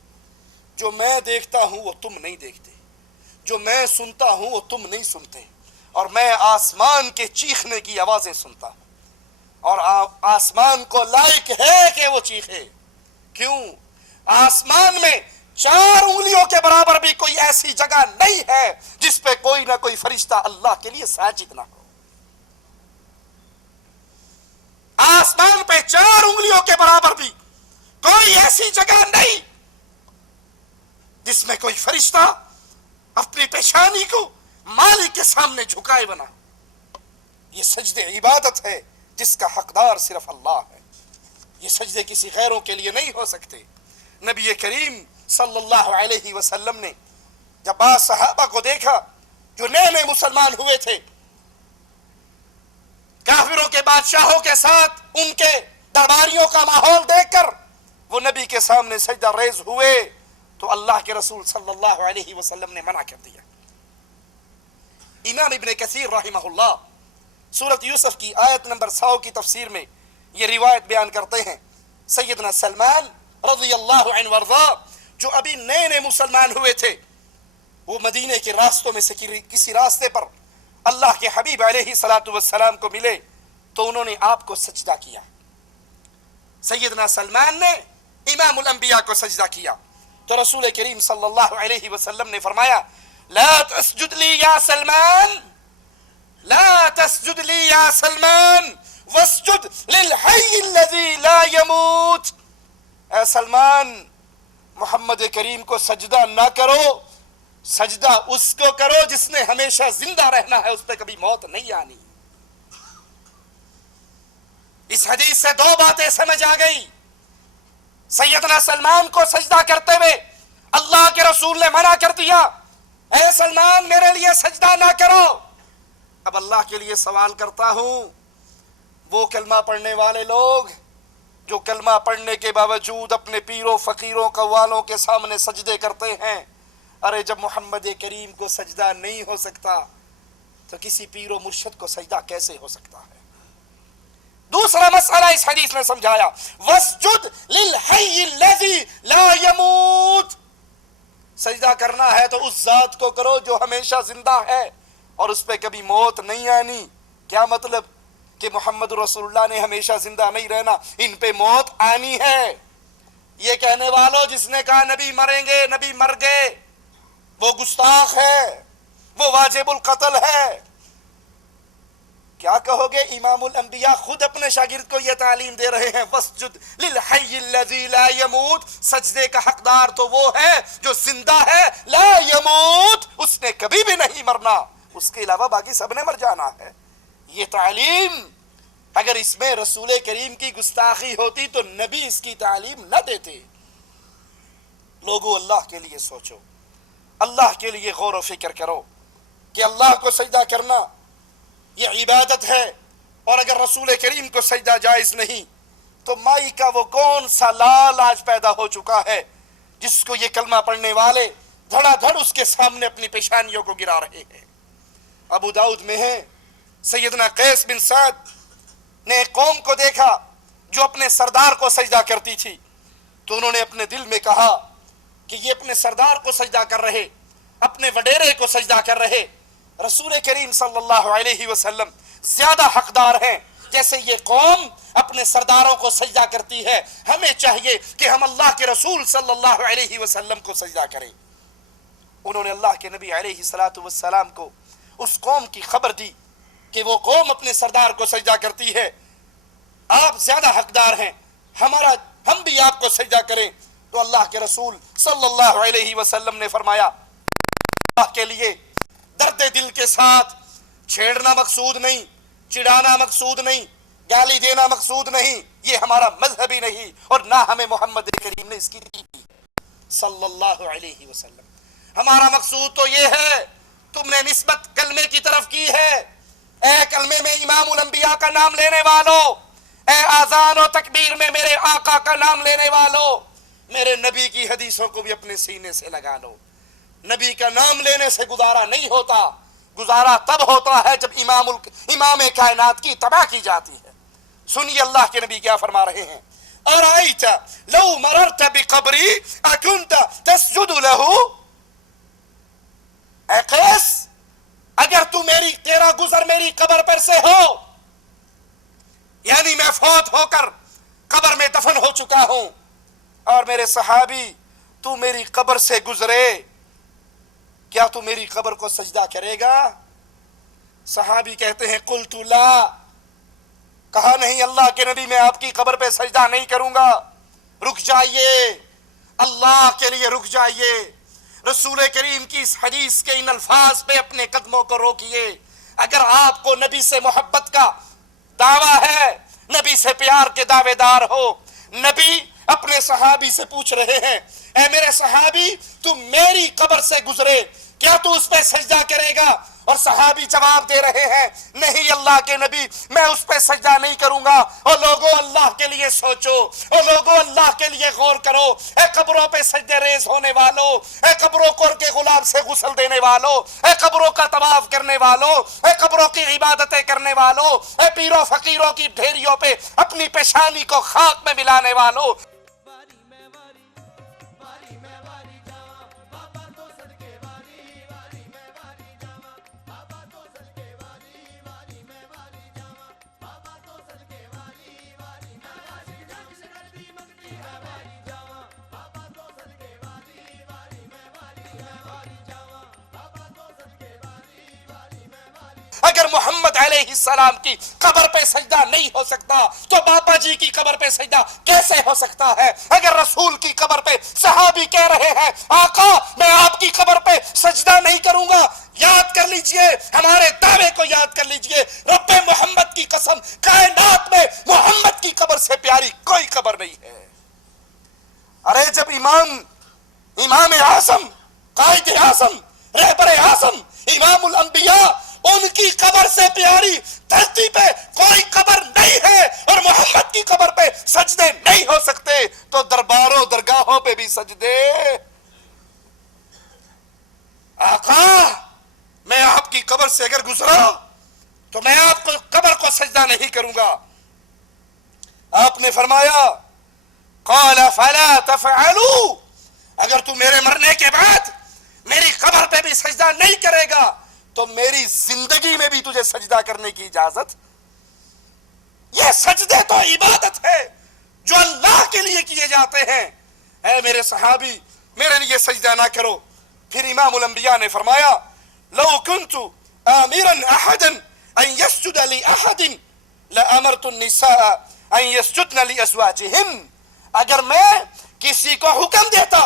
جو میں دیکھتا ہوں وہ تم نہیں دیکھتے، جو میں سنتا ہوں وہ تم نہیں سنتے، اور میں آسمان کے چیخنے کی آوازیں سنتا ہوں، اور آسمان کو لائق ہے کہ وہ چیخے۔ کیوں؟ آسمان میں 4 انگلیوں کے برابر بھی کوئی ایسی جگہ نہیں ہے جس پہ کوئی نہ کوئی فرشتہ اللہ کے لیے ساجد نہ ہو۔ آسمان پہ 4 انگلیوں کے برابر بھی کوئی ایسی جگہ نہیں جس میں کوئی فرشتہ اپنی پیشانی کو مالک کے سامنے جھکائے بنا۔ یہ سجدے عبادت ہے جس کا حقدار صرف اللہ ہے۔ یہ سجدے کسی غیروں کے لیے نہیں ہو سکتے۔ نبی کریم صلی اللہ علیہ وسلم نے جب بعض صحابہ کو دیکھا جو نئے نئے مسلمان ہوئے تھے، کافروں کے بادشاہوں کے ساتھ ان کے درباریوں کا ماحول دیکھ کر وہ نبی کے سامنے سجدہ ریز ہوئے، تو اللہ کے رسول صلی اللہ علیہ وسلم نے منع کر دیا۔ امام ابن کثیر رحمہ اللہ سورۃ یوسف کی آیت نمبر 100 کی تفسیر میں یہ روایت بیان کرتے ہیں، سیدنا سلمان رضی اللہ عنہ وارضا جو ابھی نئے نئے مسلمان ہوئے تھے، وہ مدینے کے راستوں میں سے کسی راستے پر اللہ کے حبیب علیہ الصلوۃ والسلام کو ملے تو انہوں نے آپ کو سجدہ کیا۔ سیدنا سلمان نے امام الانبیاء کو سجدہ کیا تو رسول کریم صلی اللہ علیہ وسلم نے فرمایا، لا تسجد لی یا سلمان، لا تسجد لی یا سلمان واسجد للحی الذی لا يموت۔ اے سلمان، محمد کریم کو سجدہ نہ کرو، سجدہ اس کو کرو جس نے ہمیشہ زندہ رہنا ہے، اس پہ کبھی موت نہیں آنی۔ اس حدیث سے 2 باتیں سمجھ آ گئی۔ سیدنا سلمان کو سجدہ کرتے ہوئے اللہ کے رسول نے منع کر دیا، اے سلمان میرے لیے سجدہ نہ کرو۔ اب اللہ کے لیے سوال کرتا ہوں، وہ کلمہ پڑھنے والے لوگ جو کلمہ پڑھنے کے باوجود اپنے پیروں فقیروں قوالوں کے سامنے سجدے کرتے ہیں، ارے جب محمد کریم کو سجدہ نہیں ہو سکتا تو کسی پیر و مرشد کو سجدہ کیسے ہو سکتا ہے؟ دوسرا مسئلہ اس حدیث نے سمجھایا، وَاسْجُدْ لِلْحَيِّ الَّذِي لَا يَمُوتُ، سجدہ کرنا ہے تو اس ذات کو کرو جو ہمیشہ زندہ ہے اور اس پہ کبھی موت نہیں آنی۔ کیا مطلب؟ کہ محمد رسول اللہ نے ہمیشہ زندہ نہیں رہنا، ان پہ موت آنی ہے۔ یہ کہنے والوں جس نے کہا نبی مریں گے، نبی مر گئے، وہ گستاخ ہے، وہ واجب القتل ہے۔ کیا کہو گے؟ امام الانبیاء خود اپنے شاگرد کو یہ تعلیم دے رہے ہیں، وَاسْجُدْ لِلْحَيِّ الَّذِي لَا يَمُوتُ، سجدے کا حقدار تو وہ ہے جو زندہ ہے، لا يموت، اس نے کبھی بھی نہیں مرنا، اس کے علاوہ باقی سب نے مر جانا ہے۔ یہ تعلیم اگر اس میں رسول کریم کی گستاخی ہوتی تو نبی اس کی تعلیم نہ دیتے۔ لوگوں اللہ کے لیے سوچو، اللہ کے لیے غور و فکر کرو کہ اللہ کو سجدہ کرنا یہ عبادت ہے، اور اگر رسول کریم کو سجدہ جائز نہیں تو مائی کا وہ کون سا لال آج پیدا ہو چکا ہے جس کو یہ کلمہ پڑھنے والے دھڑا دھڑ اس کے سامنے اپنی پیشانیوں کو گرا رہے ہیں۔ ابو داؤد میں ہے، سیدنا قیس بن سعد نے ایک قوم کو دیکھا جو اپنے سردار کو سجدہ کرتی تھی، تو انہوں نے اپنے دل میں کہا کہ یہ اپنے سردار کو سجدہ کر رہے، اپنے وڈیرے کو سجدہ کر رہے، رسول کریم صلی اللہ علیہ وسلم زیادہ حقدار ہیں جیسے یہ قوم اپنے سرداروں کو سجدہ کرتی ہے، ہمیں چاہیے کہ ہم اللہ کے رسول صلی اللہ علیہ وسلم کو سجدہ کریں۔ انہوں نے اللہ کے نبی علیہ السلام کو اس قوم کی خبر دی کہ وہ قوم اپنے سردار کو سجدہ کرتی ہے، آپ زیادہ حقدار ہیں، ہم بھی آپ کو سجدہ کریں۔ تو اللہ کے رسول صلی اللہ علیہ وسلم نے فرمایا، اللہ کے لیے درد دل کے ساتھ چھیڑنا مقصود نہیں، چڑھانا مقصود نہیں، گالی دینا مقصود نہیں، یہ ہمارا مذہب ہی نہیں، اور نہ ہمیں محمد کریم نے اس کی دی صلی اللہ علیہ وسلم۔ ہمارا مقصود تو یہ ہے، تم نے نسبت کلمے کی طرف کی ہے، اے کلمے میں امام الانبیاء کا نام لینے والوں، اے آذان و تکبیر میں میرے آقا کا نام لینے والوں، میرے نبی کی حدیثوں کو بھی اپنے سینے سے لگا لو۔ نبی کا نام لینے سے گزارا نہیں ہوتا، گزارا تب ہوتا ہے جب امام کائنات کی تباہ کی جاتی ہے۔ سنیے اللہ کے نبی کیا فرما رہے ہیں، أَرَأَيْتَ لَوْ مَرَرْتَ بِقَبْرِي أَكُنْتَ تَسْجُدُ لَهُ، اے قیس اگر تیرا گزر میری قبر پر سے ہو، یعنی میں فوت ہو کر قبر میں دفن ہو چکا ہوں، اور میرے صحابی تو میری قبر سے گزرے، کیا تو میری قبر کو سجدہ کرے گا؟ صحابی کہتے ہیں قلت لا، کہا نہیں اللہ کے نبی میں آپ کی قبر پہ سجدہ نہیں کروں گا۔ رک جائیے، اللہ کے لیے رک جائیے، رسول کریم کی اس حدیث کے ان الفاظ پہ اپنے قدموں کو روکیے۔ اگر آپ کو نبی سے محبت کا دعویٰ ہے، نبی سے پیار کے دعوے دار ہو، نبی اپنے صحابی سے پوچھ رہے ہیں، اے میرے صحابی تو میری قبر سے گزرے، کیا تو اس پہ سجدہ کرے گا؟ اور صحابی جواب دے رہے ہیں، نہیں اللہ کے نبی میں اس پہ سجدہ نہیں کروں گا۔ اور لوگوں اللہ کے لیے سوچو، اور لوگوں اللہ کے لیے غور کرو، اے قبروں پہ سجدے ریز ہونے والوں، اے قبروں کو کے غلام سے غسل دینے والوں، اے قبروں کا طواف کرنے والوں، اے قبروں کی عبادتیں کرنے والوں، اے پیروں فقیروں کی ڈھیریوں پہ اپنی پیشانی کو خاک میں ملانے والوں، اگر محمد علیہ السلام کی قبر پہ سجدہ نہیں ہو سکتا تو بابا جی کی قبر پہ سجدہ کیسے ہو سکتا ہے؟ اگر رسول کی قبر پہ صحابی کہہ رہے ہیں آقا میں آپ کی قبر پہ سجدہ نہیں کروں گا، یاد کر لیجئے، ہمارے دعوے کو یاد کر لیجئے، رب محمد کی قسم کائنات میں محمد کی قبر سے پیاری کوئی قبر نہیں ہے۔ ارے جب امام اعظم، قائد اعظم، رہبر اعظم، امام الانبیاء، ان کی قبر سے پیاری دھرتی پہ کوئی قبر نہیں ہے اور محمد کی قبر پہ سجدے نہیں ہو سکتے تو درباروں درگاہوں پہ بھی سجدے۔ آقا میں آپ کی قبر سے اگر گزرا تو میں آپ کو قبر کو سجدہ نہیں کروں گا۔ آپ نے فرمایا قال فلا تفعلوا، اگر تو میرے مرنے کے بعد میری قبر پہ بھی سجدہ نہیں کرے گا تو میری زندگی میں بھی تجھے سجدہ کرنے کی اجازت۔ یہ سجدے تو عبادت ہے جو اللہ کے لیے کیے جاتے ہیں، اے میرے صحابی میرے لیے سجدہ نہ کرو۔ پھر امام الانبیاء نے فرمایا لو كنت آمرا احدا ان يسجد لأحد لأمرت النساء ان يسجدن لأزواجهن، اگر میں کسی کو حکم دیتا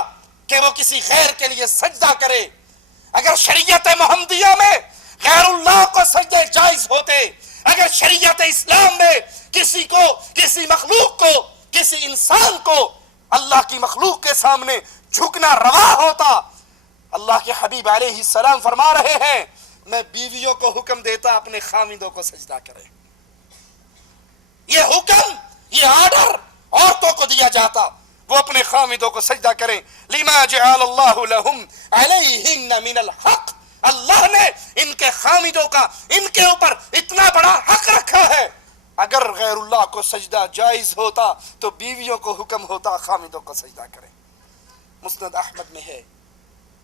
کہ وہ کسی غیر کے لیے سجدہ کرے، اگر شریعت محمدیہ میں غیر اللہ کو سجدے جائز ہوتے، اگر شریعت اسلام میں کسی کو، کسی مخلوق کو، کسی انسان کو اللہ کی مخلوق کے سامنے جھکنا روا ہوتا، اللہ کے حبیب علیہ السلام فرما رہے ہیں میں بیویوں کو حکم دیتا اپنے خاوندوں کو سجدہ کرے۔ یہ حکم، یہ آرڈر عورتوں کو دیا جاتا وہ اپنے خاوندوں کو سجدہ کریں۔ لما جعل اللہ لہم علیہن من الحق، اللہ نے ان کے خاوندوں کا ان کے اوپر اتنا بڑا حق رکھا ہے، اگر غیر اللہ کو سجدہ جائز ہوتا تو بیویوں کو حکم ہوتا خاوندوں کو سجدہ کریں۔ مسند احمد میں ہے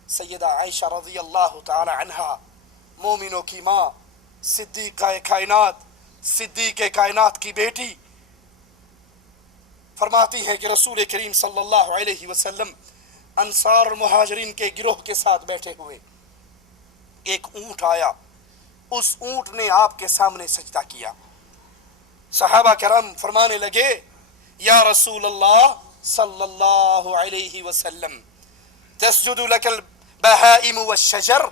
سیدہ عائشہ رضی اللہ تعالی عنہا، مومنوں کی ماں، صدیقہ کائنات، صدیق کائنات کی بیٹی، فرماتی ہیں کہ رسول کریم صلی اللہ علیہ وسلم انصار اور مہاجرین کے گروہ کے ساتھ بیٹھے ہوئے، ایک اونٹ آیا، اس اونٹ نے آپ کے سامنے سجدہ کیا۔ صحابہ کرام فرمانے لگے یا رسول اللہ صلی اللہ علیہ وسلم تسجد لک البہائم والشجر،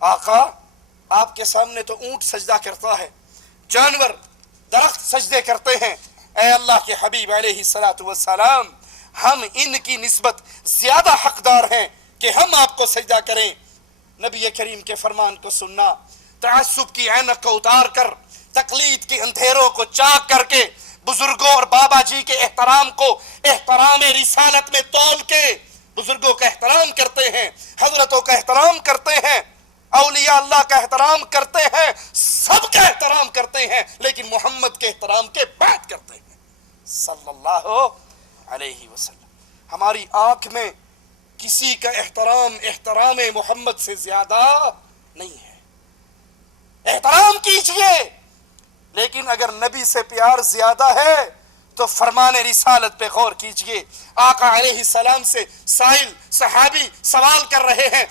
آقا آپ کے سامنے تو اونٹ سجدہ کرتا ہے، جانور درخت سجدے کرتے ہیں، اے اللہ کے حبیب علیہ السلام ہم ان کی نسبت زیادہ حقدار ہیں کہ ہم آپ کو سجدہ کریں۔ نبی کریم کے فرمان کو سننا، تعصب کی عینک کو اتار کر، تقلید کے اندھیروں کو چاک کر کے، بزرگوں اور بابا جی کے احترام کو احترام رسالت میں تول کے بزرگوں کا احترام کرتے ہیں، حضرتوں کا احترام کرتے ہیں، اولیاء اللہ کا احترام کرتے ہیں، سب کا احترام کرتے ہیں، لیکن محمد کے احترام کے بعد کرتے ہیں صلی اللہ علیہ وسلم۔ ہماری آنکھ میں کسی کا احترام محمد سے زیادہ نہیں ہے، احترام کیجئے، لیکن اگر نبی سے پیار زیادہ ہے تو فرمان رسالت پہ غور کیجئے۔ آقا علیہ السلام سے سائل صحابی سوال کر رہے ہیں،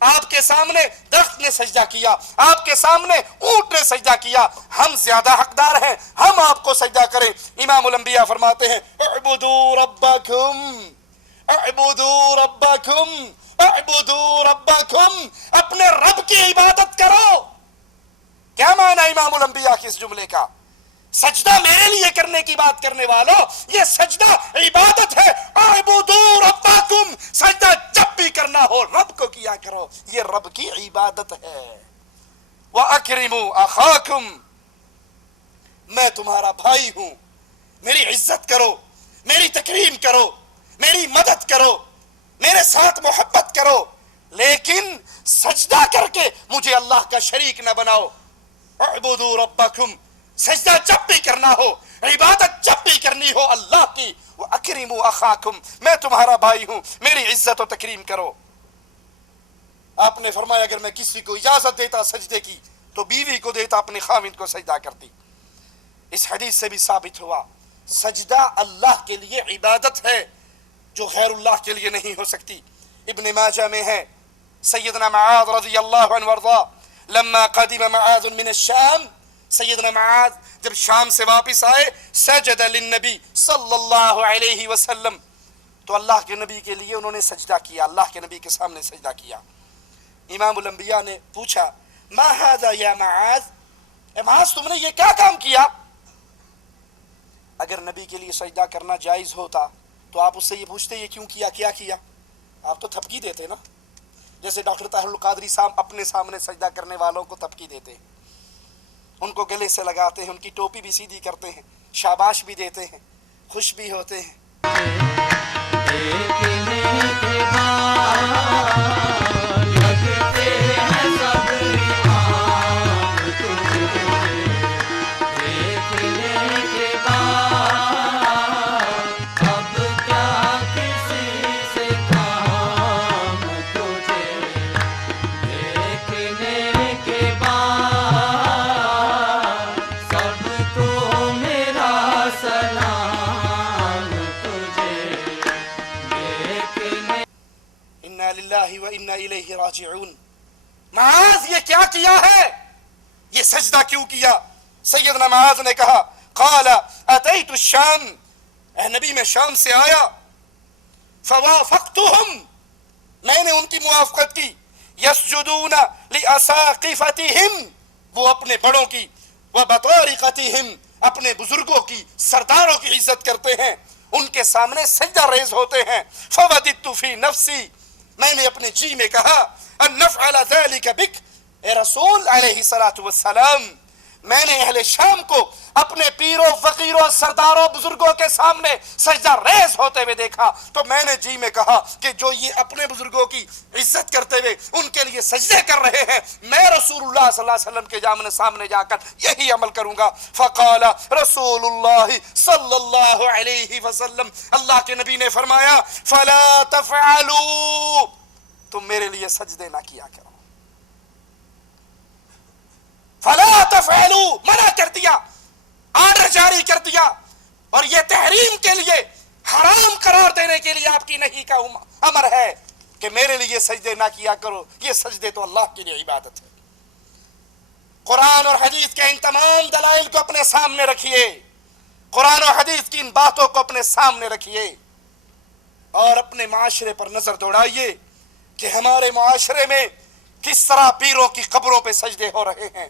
آپ کے سامنے درخت نے سجدہ کیا، آپ کے سامنے اونٹ نے سجدہ کیا، ہم زیادہ حقدار ہیں، ہم آپ کو سجدہ کریں۔ امام الانبیاء فرماتے ہیں اعبدوا ربکم، اعبدوا ربکم، اعبدوا ربکم، اپنے رب کی عبادت کرو۔ کیا معنی امام الانبیاء کی اس جملے کا؟ سجدہ میرے لیے کرنے کی بات کرنے والوں، یہ سجدہ عبادت ہے۔ اعبدوا ربکم، سجدہ جب بھی کرنا ہو رب کو کیا کرو، یہ رب کی عبادت ہے۔ وَأَكْرِمُوا أَخَاكُمْ، میں تمہارا بھائی ہوں، میری عزت کرو، میری تکریم کرو، میری مدد کرو، میرے ساتھ محبت کرو، لیکن سجدہ کر کے مجھے اللہ کا شریک نہ بناؤ۔ اعبدوا ربکم، سجدہ جب بھی کرنا ہو، عبادت جب بھی کرنی ہو اللہ کی، وَأَكْرِمُوا أَخَاكُمْ، میں تمہارا بھائی ہوں، میری عزت و تکریم کرو۔ آپ نے فرمایا اگر میں کسی کو اجازت دیتا سجدے کی تو بیوی کو دیتا، اپنے خاوند کو سجدہ کرتی۔ اس حدیث سے بھی ثابت ہوا سجدہ اللہ کے لیے عبادت ہے جو غیر اللہ کے لیے نہیں ہو سکتی۔ ابن ماجہ میں ہے سیدنا معاذ رضی اللہ عنہ وارضا، لما قدم معاذ من الشام، سیدنا معاذ جب شام سے واپس آئے، سجد للنبی صلی اللہ علیہ وسلم، تو اللہ کے نبی کے لیے انہوں نے سجدہ کیا، اللہ کے نبی کے سامنے سجدہ کیا۔ امام الانبیاء نے پوچھا ما ھذا یا معاذ، اے معاذ تم نے یہ کیا کام کیا؟ اگر نبی کے لیے سجدہ کرنا جائز ہوتا تو آپ اس سے یہ پوچھتے یہ کیوں کیا، کیا کیا؟ آپ تو تھپکی دیتے نا، جیسے ڈاکٹر طاہر القادری صاحب اپنے سامنے سجدہ کرنے والوں کو تھپکی دیتے ہیں، ان کو گلے سے لگاتے ہیں، ان کی ٹوپی بھی سیدھی کرتے ہیں، شاباش بھی دیتے ہیں، خوش بھی ہوتے ہیں۔ انا للہ و انا الیہ راجعون۔ معاذ یہ کیا ہے؟ یہ سجدہ کیوں کیا؟ سیدنا معاذ نے کہا قال اتیت الشام، اے نبی میں شام سے آیا، فوافقتهم، میں نے ان کی موافقت کی، یسجدون لاساقفتهم، وہ اپنے بڑوں کی، وبطارقتهم، اپنے بزرگوں کی، سرداروں کی عزت کرتے ہیں، ان کے سامنے سجدہ ریز ہوتے ہیں۔ فوددت فی نفسی، میں نے اپنے جی میں کہا ان نفعل ذلك بک، اے رسول علیہ الصلوۃ والسلام، میں نے اہل شام کو اپنے پیروں فقیروں سرداروں بزرگوں کے سامنے سجدہ ریز ہوتے ہوئے دیکھا تو میں نے جی میں کہا کہ جو یہ اپنے بزرگوں کی عزت کرتے ہوئے ان کے لیے سجدے کر رہے ہیں، میں رسول اللہ صلی اللہ علیہ وسلم کے سامنے جا کر یہی عمل کروں گا۔ فقال رسول اللہ صلی اللہ علیہ وسلم، اللہ کے نبی نے فرمایا فلا تفعلوا، تم میرے لیے سجدے نہ کیا کرو، فلا تفعلوا، منع کر دیا، آرڈر جاری کر دیا، اور یہ تحریم کے لیے، حرام قرار دینے کے لیے آپ کی نہیں کا امر ہے کہ میرے لیے سجدے نہ کیا کرو، یہ سجدے تو اللہ کے لیے عبادت ہے۔ قرآن اور حدیث کے ان تمام دلائل کو اپنے سامنے رکھیے، قرآن اور حدیث کی ان باتوں کو اپنے سامنے رکھیے، اور اپنے معاشرے پر نظر دوڑائیے کہ ہمارے معاشرے میں کس طرح پیروں کی قبروں پہ سجدے ہو رہے ہیں،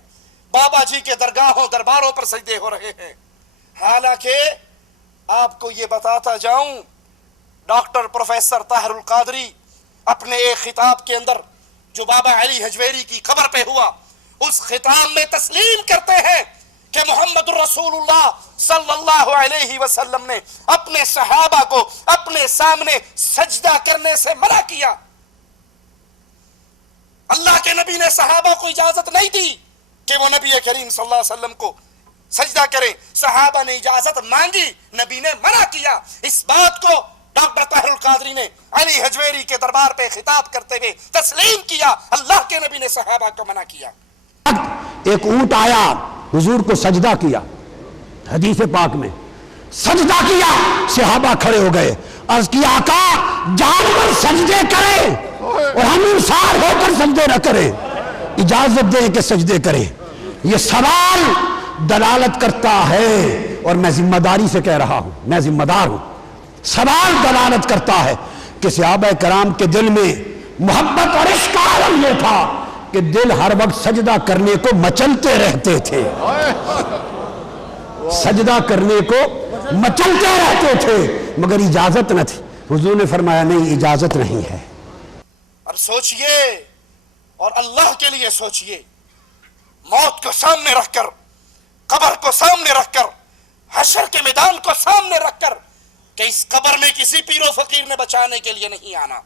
بابا جی کے درگاہوں درباروں پر سجدے ہو رہے ہیں۔ حالانکہ آپ کو یہ بتاتا جاؤں، ڈاکٹر پروفیسر طاہر القادری اپنے ایک خطاب کے اندر جو بابا علی حجویری کی قبر پہ ہوا، اس خطاب میں تسلیم کرتے ہیں کہ محمد الرسول اللہ صلی اللہ علیہ وسلم نے اپنے صحابہ کو اپنے سامنے سجدہ کرنے سے منع کیا۔ اللہ کے نبی نے صحابہ کو اجازت نہیں دی کہ وہ نبی کریم صلی اللہ علیہ وسلم کو سجدہ کریں، صحابہ نے اجازت مانگی، نبی نے منع کیا۔ اس بات کو ڈاکٹر طاہر القادری نے علی حجویری کے دربار پہ خطاب کرتے ہوئے تسلیم کیا، اللہ کے نبی نے صحابہ کو منع کیا۔ ایک اونٹ آیا، حضور کو سجدہ کیا، حدیث پاک میں سجدہ کیا، صحابہ کھڑے ہو گئے، عرض کیا آقا جانور سجدے کریں اور ہم انسان ہو کر سجدے نہ کریں، اجازت دیں کہ سجدے کریں۔ یہ سوال دلالت کرتا ہے، اور میں ذمہ داری سے کہہ رہا ہوں، میں ذمہ دار ہوں، سوال دلالت کرتا ہے کہ صحابہ کرام کے دل میں محبت اور عشق کا عالم یہ تھا کہ دل ہر وقت سجدہ کرنے کو مچلتے رہتے تھے، سجدہ کرنے کو مچلتے رہتے تھے، مگر اجازت نہ تھی۔ حضور نے فرمایا نہیں، اجازت نہیں ہے۔ اب سوچئے اور اللہ کے لیے سوچئے، موت کو سامنے رکھ کر، قبر کو سامنے رکھ کر، حشر کے میدان کو سامنے رکھ کر کہ اس قبر میں کسی پیر و فقیر نے بچانے کے لیے نہیں آنا۔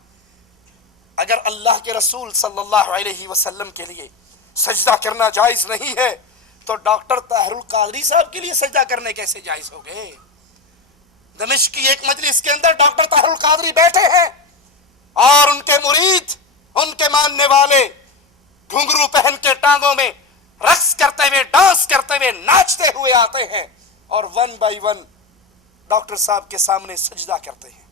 اگر اللہ کے رسول صلی اللہ علیہ وسلم کے لیے سجدہ کرنا جائز نہیں ہے تو ڈاکٹر طاہر القادری صاحب کے لیے سجدہ کرنے کیسے جائز ہو گئے؟ دمشق کی ایک مجلس کے اندر ڈاکٹر طاہر القادری بیٹھے ہیں اور ان کے مرید، ان کے ماننے والے گھنگرو پہن کے ٹانگوں میں رقص کرتے ہوئے، ڈانس کرتے ہوئے، ناچتے ہوئے آتے ہیں اور ون بائی ون ڈاکٹر صاحب کے سامنے سجدہ کرتے ہیں۔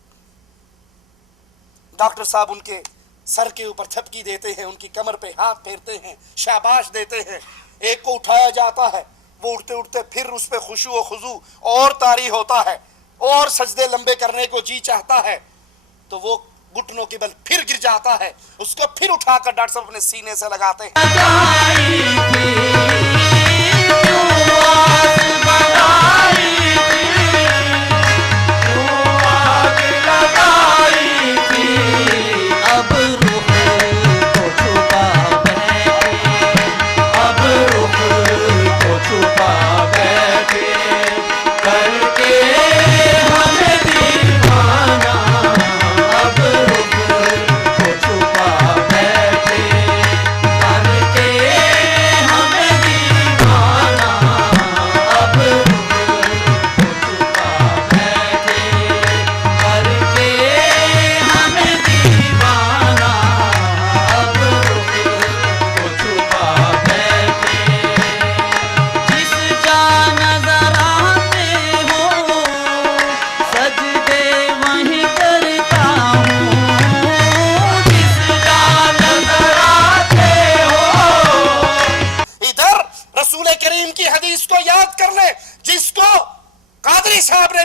ڈاکٹر صاحب ان کے سر کے اوپر تھپکی دیتے ہیں، ان کی کمر پہ ہاتھ پھیرتے ہیں، شاباش دیتے ہیں۔ ایک کو اٹھایا جاتا ہے، وہ اٹھتے اٹھتے پھر اس پہ خشوع و خضوع اور طاری ہوتا ہے، اور سجدے لمبے کرنے کو جی چاہتا ہے تو وہ گھٹنوں کے بل پھر گر جاتا ہے، اس کو پھر اٹھا کر ڈاکٹر صاحب اپنے سینے سے لگاتے ہیں۔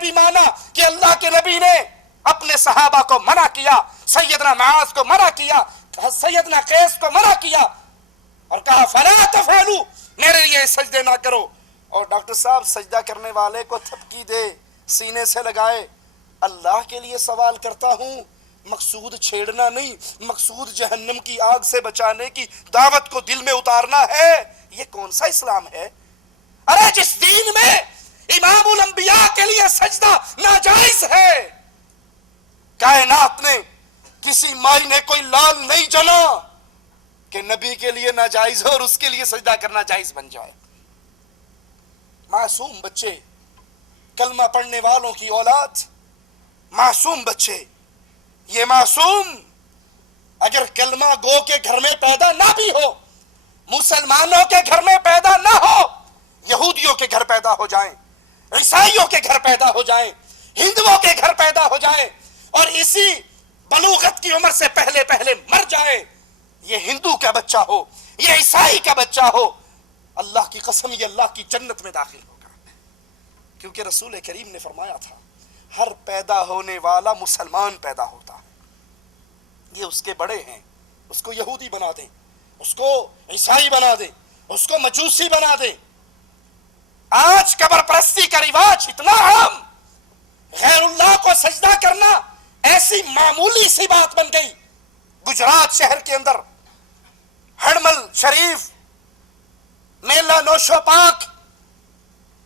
بھی مانا کہ اللہ کے نبی نے اپنے صحابہ کو منع کیا، سیدنا معاذ کو منع کیا، سیدنا قیس کو منع کیا اور کہا فلا تفعلوا، میرے لیے سجدے نہ کرو. اور ڈاکٹر صاحب سجدہ کرنے والے کو تھپکی دے، سینے سے لگائے. اللہ کے لیے سوال کرتا ہوں، مقصود چھیڑنا نہیں، مقصود جہنم کی آگ سے بچانے کی دعوت کو دل میں اتارنا ہے. یہ کون سا اسلام ہے؟ ارے جس دین میں امام الانبیاء کے لیے سجدہ ناجائز ہے، کائنات نے کسی مائی نے کوئی لال نہیں جلا کہ نبی کے لیے ناجائز ہو اور اس کے لیے سجدہ کرنا جائز بن جائے. معصوم بچے، کلمہ پڑھنے والوں کی اولاد، معصوم بچے، یہ معصوم اگر کلمہ گو کے گھر میں پیدا نہ بھی ہو، مسلمانوں کے گھر میں پیدا نہ ہو، یہودیوں کے گھر پیدا ہو جائیں، عیسائیوں کے گھر پیدا ہو جائیں، ہندوؤں کے گھر پیدا ہو جائیں اور اسی بلوغت کی عمر سے پہلے پہلے مر جائے، یہ ہندو کا بچہ ہو، یہ عیسائی کا بچہ ہو، اللہ کی قسم یہ اللہ کی جنت میں داخل ہوگا. کیونکہ رسول کریم نے فرمایا تھا ہر پیدا ہونے والا مسلمان پیدا ہوتا ہے. یہ اس کے بڑے ہیں، اس کو یہودی بنا دیں، اس کو عیسائی بنا دیں، اس کو مجوسی بنا دیں. آج قبر پرستی کا رواج اتنا عام، غیر اللہ کو سجدہ کرنا ایسی معمولی سی بات بن گئی. گجرات شہر کے اندر ہڑمل شریف میلہ نوشو پاک،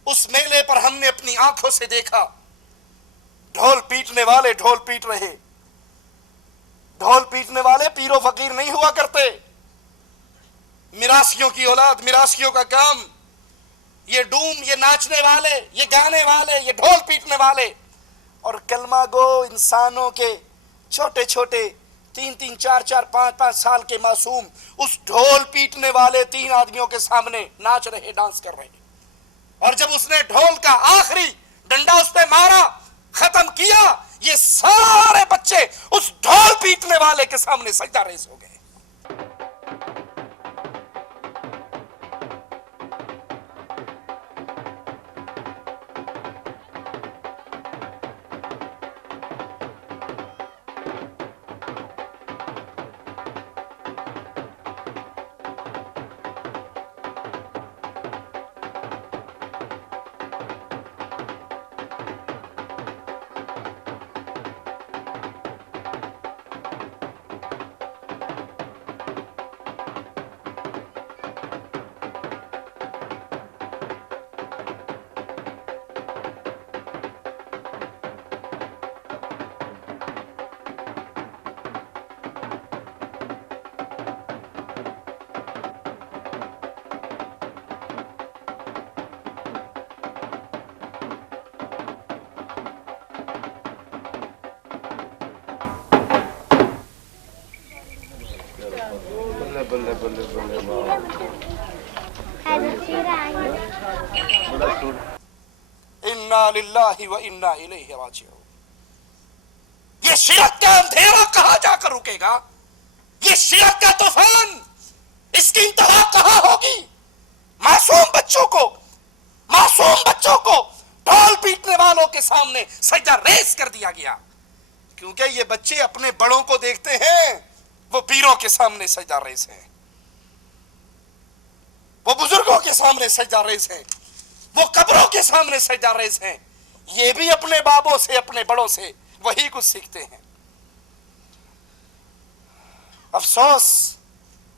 اس میلے پر ہم نے اپنی آنکھوں سے دیکھا ڈھول پیٹنے والے ڈھول پیٹ رہے. ڈھول پیٹنے والے پیر و فقیر نہیں ہوا کرتے، میراثیوں کی اولاد، میراثیوں کا کام. یہ ڈوم، یہ ناچنے والے، یہ گانے والے، یہ ڈھول پیٹنے والے. اور کلمہ گو انسانوں کے چھوٹے چھوٹے 3 4 5 سال کے معصوم اس ڈھول پیٹنے والے 3 آدمیوں کے سامنے ناچ رہے، ڈانس کر رہے. اور جب اس نے ڈھول کا آخری ڈنڈا اس پہ مارا، ختم کیا، یہ سارے بچے اس ڈھول پیٹنے والے کے سامنے سجدہ ریز ہو گئے. انا للہ و انا الیہ راجعون. یہ شرک کا اندھیرا کہاں جا کر رکے گا؟ یہ شرک کا طوفان، اس کی انتہا کہاں ہوگی؟ معصوم بچوں کو ڈھول پیٹنے والوں کے سامنے سجدہ ریز کر دیا گیا. کیونکہ یہ بچے اپنے بڑوں کو دیکھتے ہیں، وہ پیروں کے سامنے سجدہ ریز ہیں، وہ بزرگوں کے سامنے سجدہ ریز ہیں، وہ قبروں کے سامنے سجدہ ریز ہیں. یہ بھی اپنے بابوں سے، اپنے بڑوں سے وہی کچھ سیکھتے ہیں. افسوس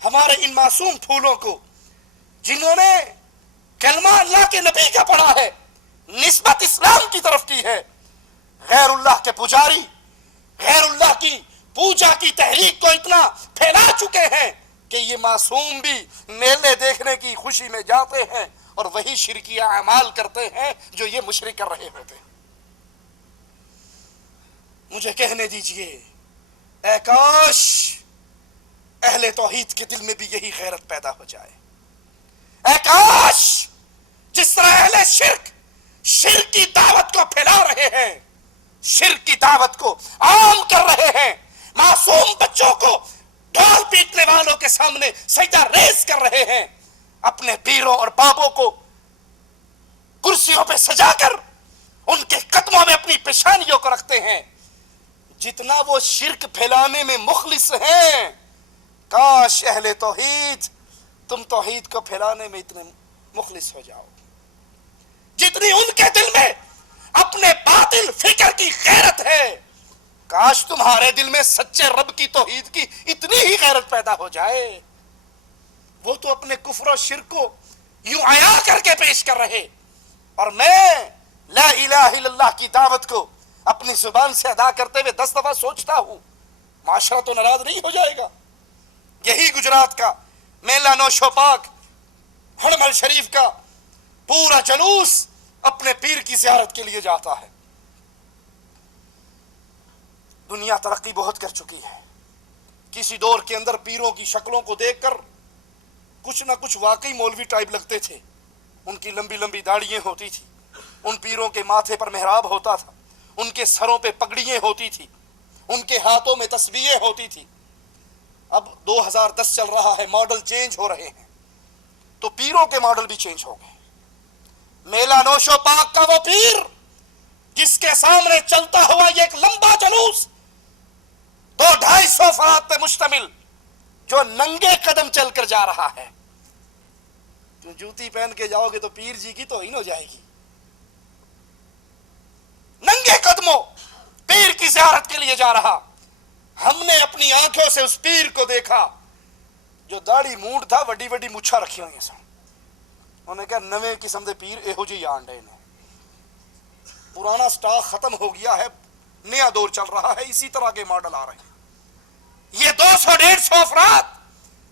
ہمارے ان معصوم پھولوں کو، جنہوں نے کلمہ اللہ کے نبی کا پڑھا ہے، نسبت اسلام کی طرف کی ہے، غیر اللہ کے پجاری، غیر اللہ کی پوجا کی تحریک کو اتنا پھیلا چکے ہیں کہ یہ معصوم بھی میلے دیکھنے کی خوشی میں جاتے ہیں اور وہی شرکیہ اعمال کرتے ہیں جو یہ مشرک کر رہے ہوتے ہیں. مجھے کہنے دیجئے، اے کاش اہل توحید کے دل میں بھی یہی غیرت پیدا ہو جائے. اے کاش جس طرح اہل شرک کی دعوت کو پھیلا رہے ہیں، شرک کی دعوت کو عام کر رہے ہیں، معصوم بچوں کو ڈھول پیٹنے والوں کے سامنے سجدہ ریز کر رہے ہیں، اپنے پیروں اور بابوں کو کرسیوں پہ سجا کر ان کے قدموں میں اپنی پیشانیوں کو رکھتے ہیں. جتنا وہ شرک پھیلانے میں مخلص ہیں، کاش اہل توحید تم توحید کو پھیلانے میں اتنے مخلص ہو جاؤ. جتنی ان کے دل میں اپنے باطل فکر کی غیرت ہے، کاش تمہارے دل میں سچے رب کی توحید کی اتنی ہی غیرت پیدا ہو جائے. وہ تو اپنے کفر و شرک کو یوں عیا کر کے پیش کر رہے، اور میں لا الہ الا اللہ کی دعوت کو اپنی زبان سے ادا کرتے ہوئے 10 دفعہ سوچتا ہوں معاشرہ تو ناراض نہیں ہو جائے گا. یہی گجرات کا میلہ نوشو پاک ہڑمل شریف کا پورا جلوس اپنے پیر کی زیارت کے لیے جاتا ہے. دنیا ترقی بہت کر چکی ہے. کسی دور کے اندر پیروں کی شکلوں کو دیکھ کر کچھ نہ کچھ واقعی مولوی ٹائپ لگتے تھے. ان کی لمبی لمبی داڑھیاں ہوتی تھی، ان پیروں کے ماتھے پر محراب ہوتا تھا، ان کے سروں پہ پگڑیاں ہوتی تھی، ان کے ہاتھوں میں تسبیحیں ہوتی تھی. اب 2010 چل رہا ہے، ماڈل چینج ہو رہے ہیں، تو پیروں کے ماڈل بھی چینج ہو گئے. میلہ نوشو پاک کا وہ پیر جس کے سامنے چلتا ہوا یہ ایک لمبا جلوس 200-250 افراد پہ مشتمل، جو ننگے قدم چل کر جا رہا ہے. تو جوتی پہن کے جاؤ گے تو پیر جی کی توہین ہو جائے گی. ننگے قدموں پیر کی زیارت کے لیے جا رہا. ہم نے اپنی آنکھوں سے اس پیر کو دیکھا جو داڑھی مونڈ تھا، وڈی وڈی مچھا رکھی ہوئی سن. انہوں نے کہا نویں قسم دے پیر ایہو جی آنڈے نے. پرانا سٹاک ختم ہو گیا ہے، نیا دور چل رہا ہے، اسی طرح کے ماڈل آ رہے ہیں. یہ 200-150 افراد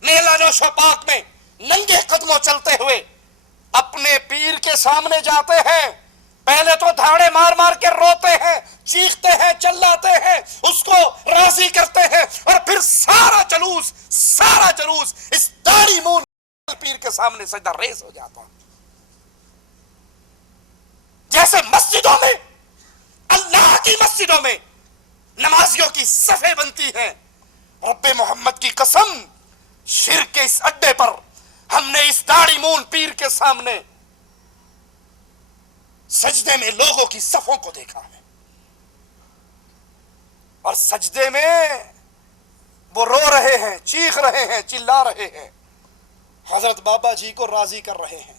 میلہ نوشو پاک میں ننگے قدموں چلتے ہوئے اپنے پیر کے سامنے جاتے ہیں. پہلے تو دھاڑے مار مار کے روتے ہیں، چیختے ہیں، چلاتے ہیں، اس کو راضی کرتے ہیں، اور پھر سارا جلوس اس داڑھی مون پیر کے سامنے سجدہ ریز ہو جاتا. جیسے مسجدوں میں، اللہ کی مسجدوں میں نمازیوں کی صفیں بنتی ہیں، رب محمد کی قسم شرک کے اس اڈے پر ہم نے اس داڑھی مون پیر کے سامنے سجدے میں لوگوں کی صفوں کو دیکھا ہے. اور سجدے میں وہ رو رہے ہیں، چیخ رہے ہیں، چلا رہے ہیں، حضرت بابا جی کو راضی کر رہے ہیں.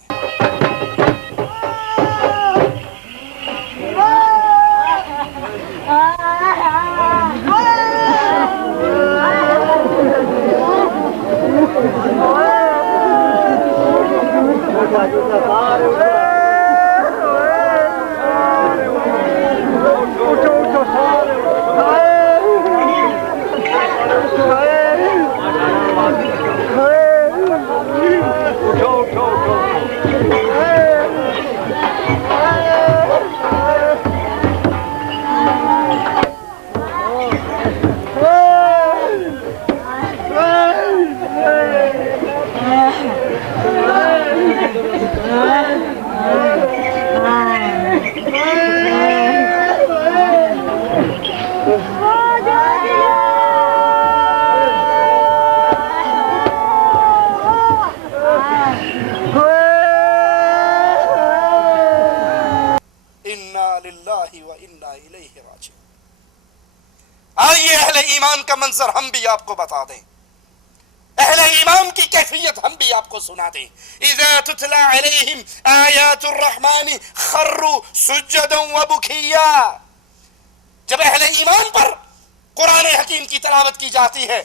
آئیے اہل ایمان کا منظر ہم بھی آپ کو بتا دیں، اہل ایمان کی کیفیت ہم بھی آپ کو سنا دیں. اذا تتلى علیہم آیات الرحمن خروا سجدا وبکیا. جب اہل ایمان پر قرآن حکیم کی تلاوت کی جاتی ہے،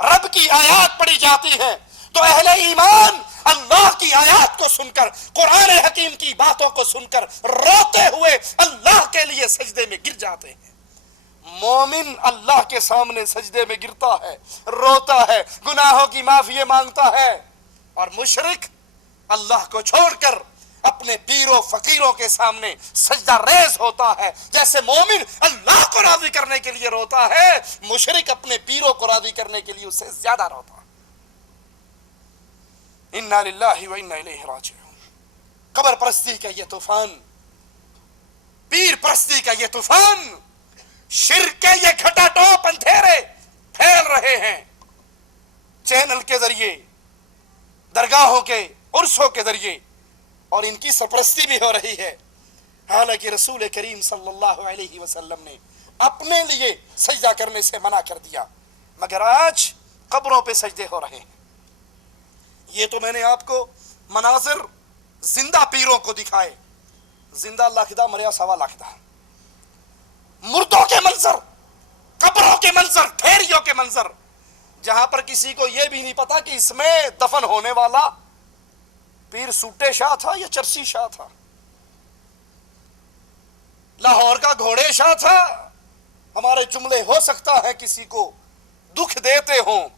رب کی آیات پڑھی جاتی ہے، تو اہل ایمان اللہ کی آیات کو سن کر، قرآن حکیم کی باتوں کو سن کر روتے ہوئے اللہ کے لیے سجدے میں گر جاتے ہیں. مومن اللہ کے سامنے سجدے میں گرتا ہے، روتا ہے، گناہوں کی معافی مانگتا ہے، اور مشرک اللہ کو چھوڑ کر اپنے پیروں فقیروں کے سامنے سجدہ ریز ہوتا ہے. جیسے مومن اللہ کو راضی کرنے کے لیے روتا ہے، مشرک اپنے پیروں کو راضی کرنے کے لیے اس سے زیادہ روتا ہے. انا للہ و انا الیہ راجعون. قبر پرستی کا یہ طوفان، پیر پرستی کا یہ طوفان، شرک کے یہ گھٹا ٹوپ اندھیرے پھیل رہے ہیں. چینل کے ذریعے، درگاہوں کے عرسوں کے ذریعے، اور ان کی سرپرستی بھی ہو رہی ہے. حالانکہ رسول کریم صلی اللہ علیہ وسلم نے اپنے لیے سجدہ کرنے سے منع کر دیا، مگر آج قبروں پہ سجدے ہو رہے ہیں۔ یہ تو میں نے آپ کو مناظر زندہ پیروں کو دکھائے، زندہ لکھدہ مریا سوا لکھدہ، مردوں کے منظر، قبروں کے منظر، ٹھیریوں کے منظر، جہاں پر کسی کو یہ بھی نہیں پتا کہ اس میں دفن ہونے والا پیر سوٹے شاہ تھا یا چرسی شاہ تھا، لاہور کا گھوڑے شاہ تھا۔ ہمارے جملے ہو سکتا ہے کسی کو دکھ دیتے ہوں،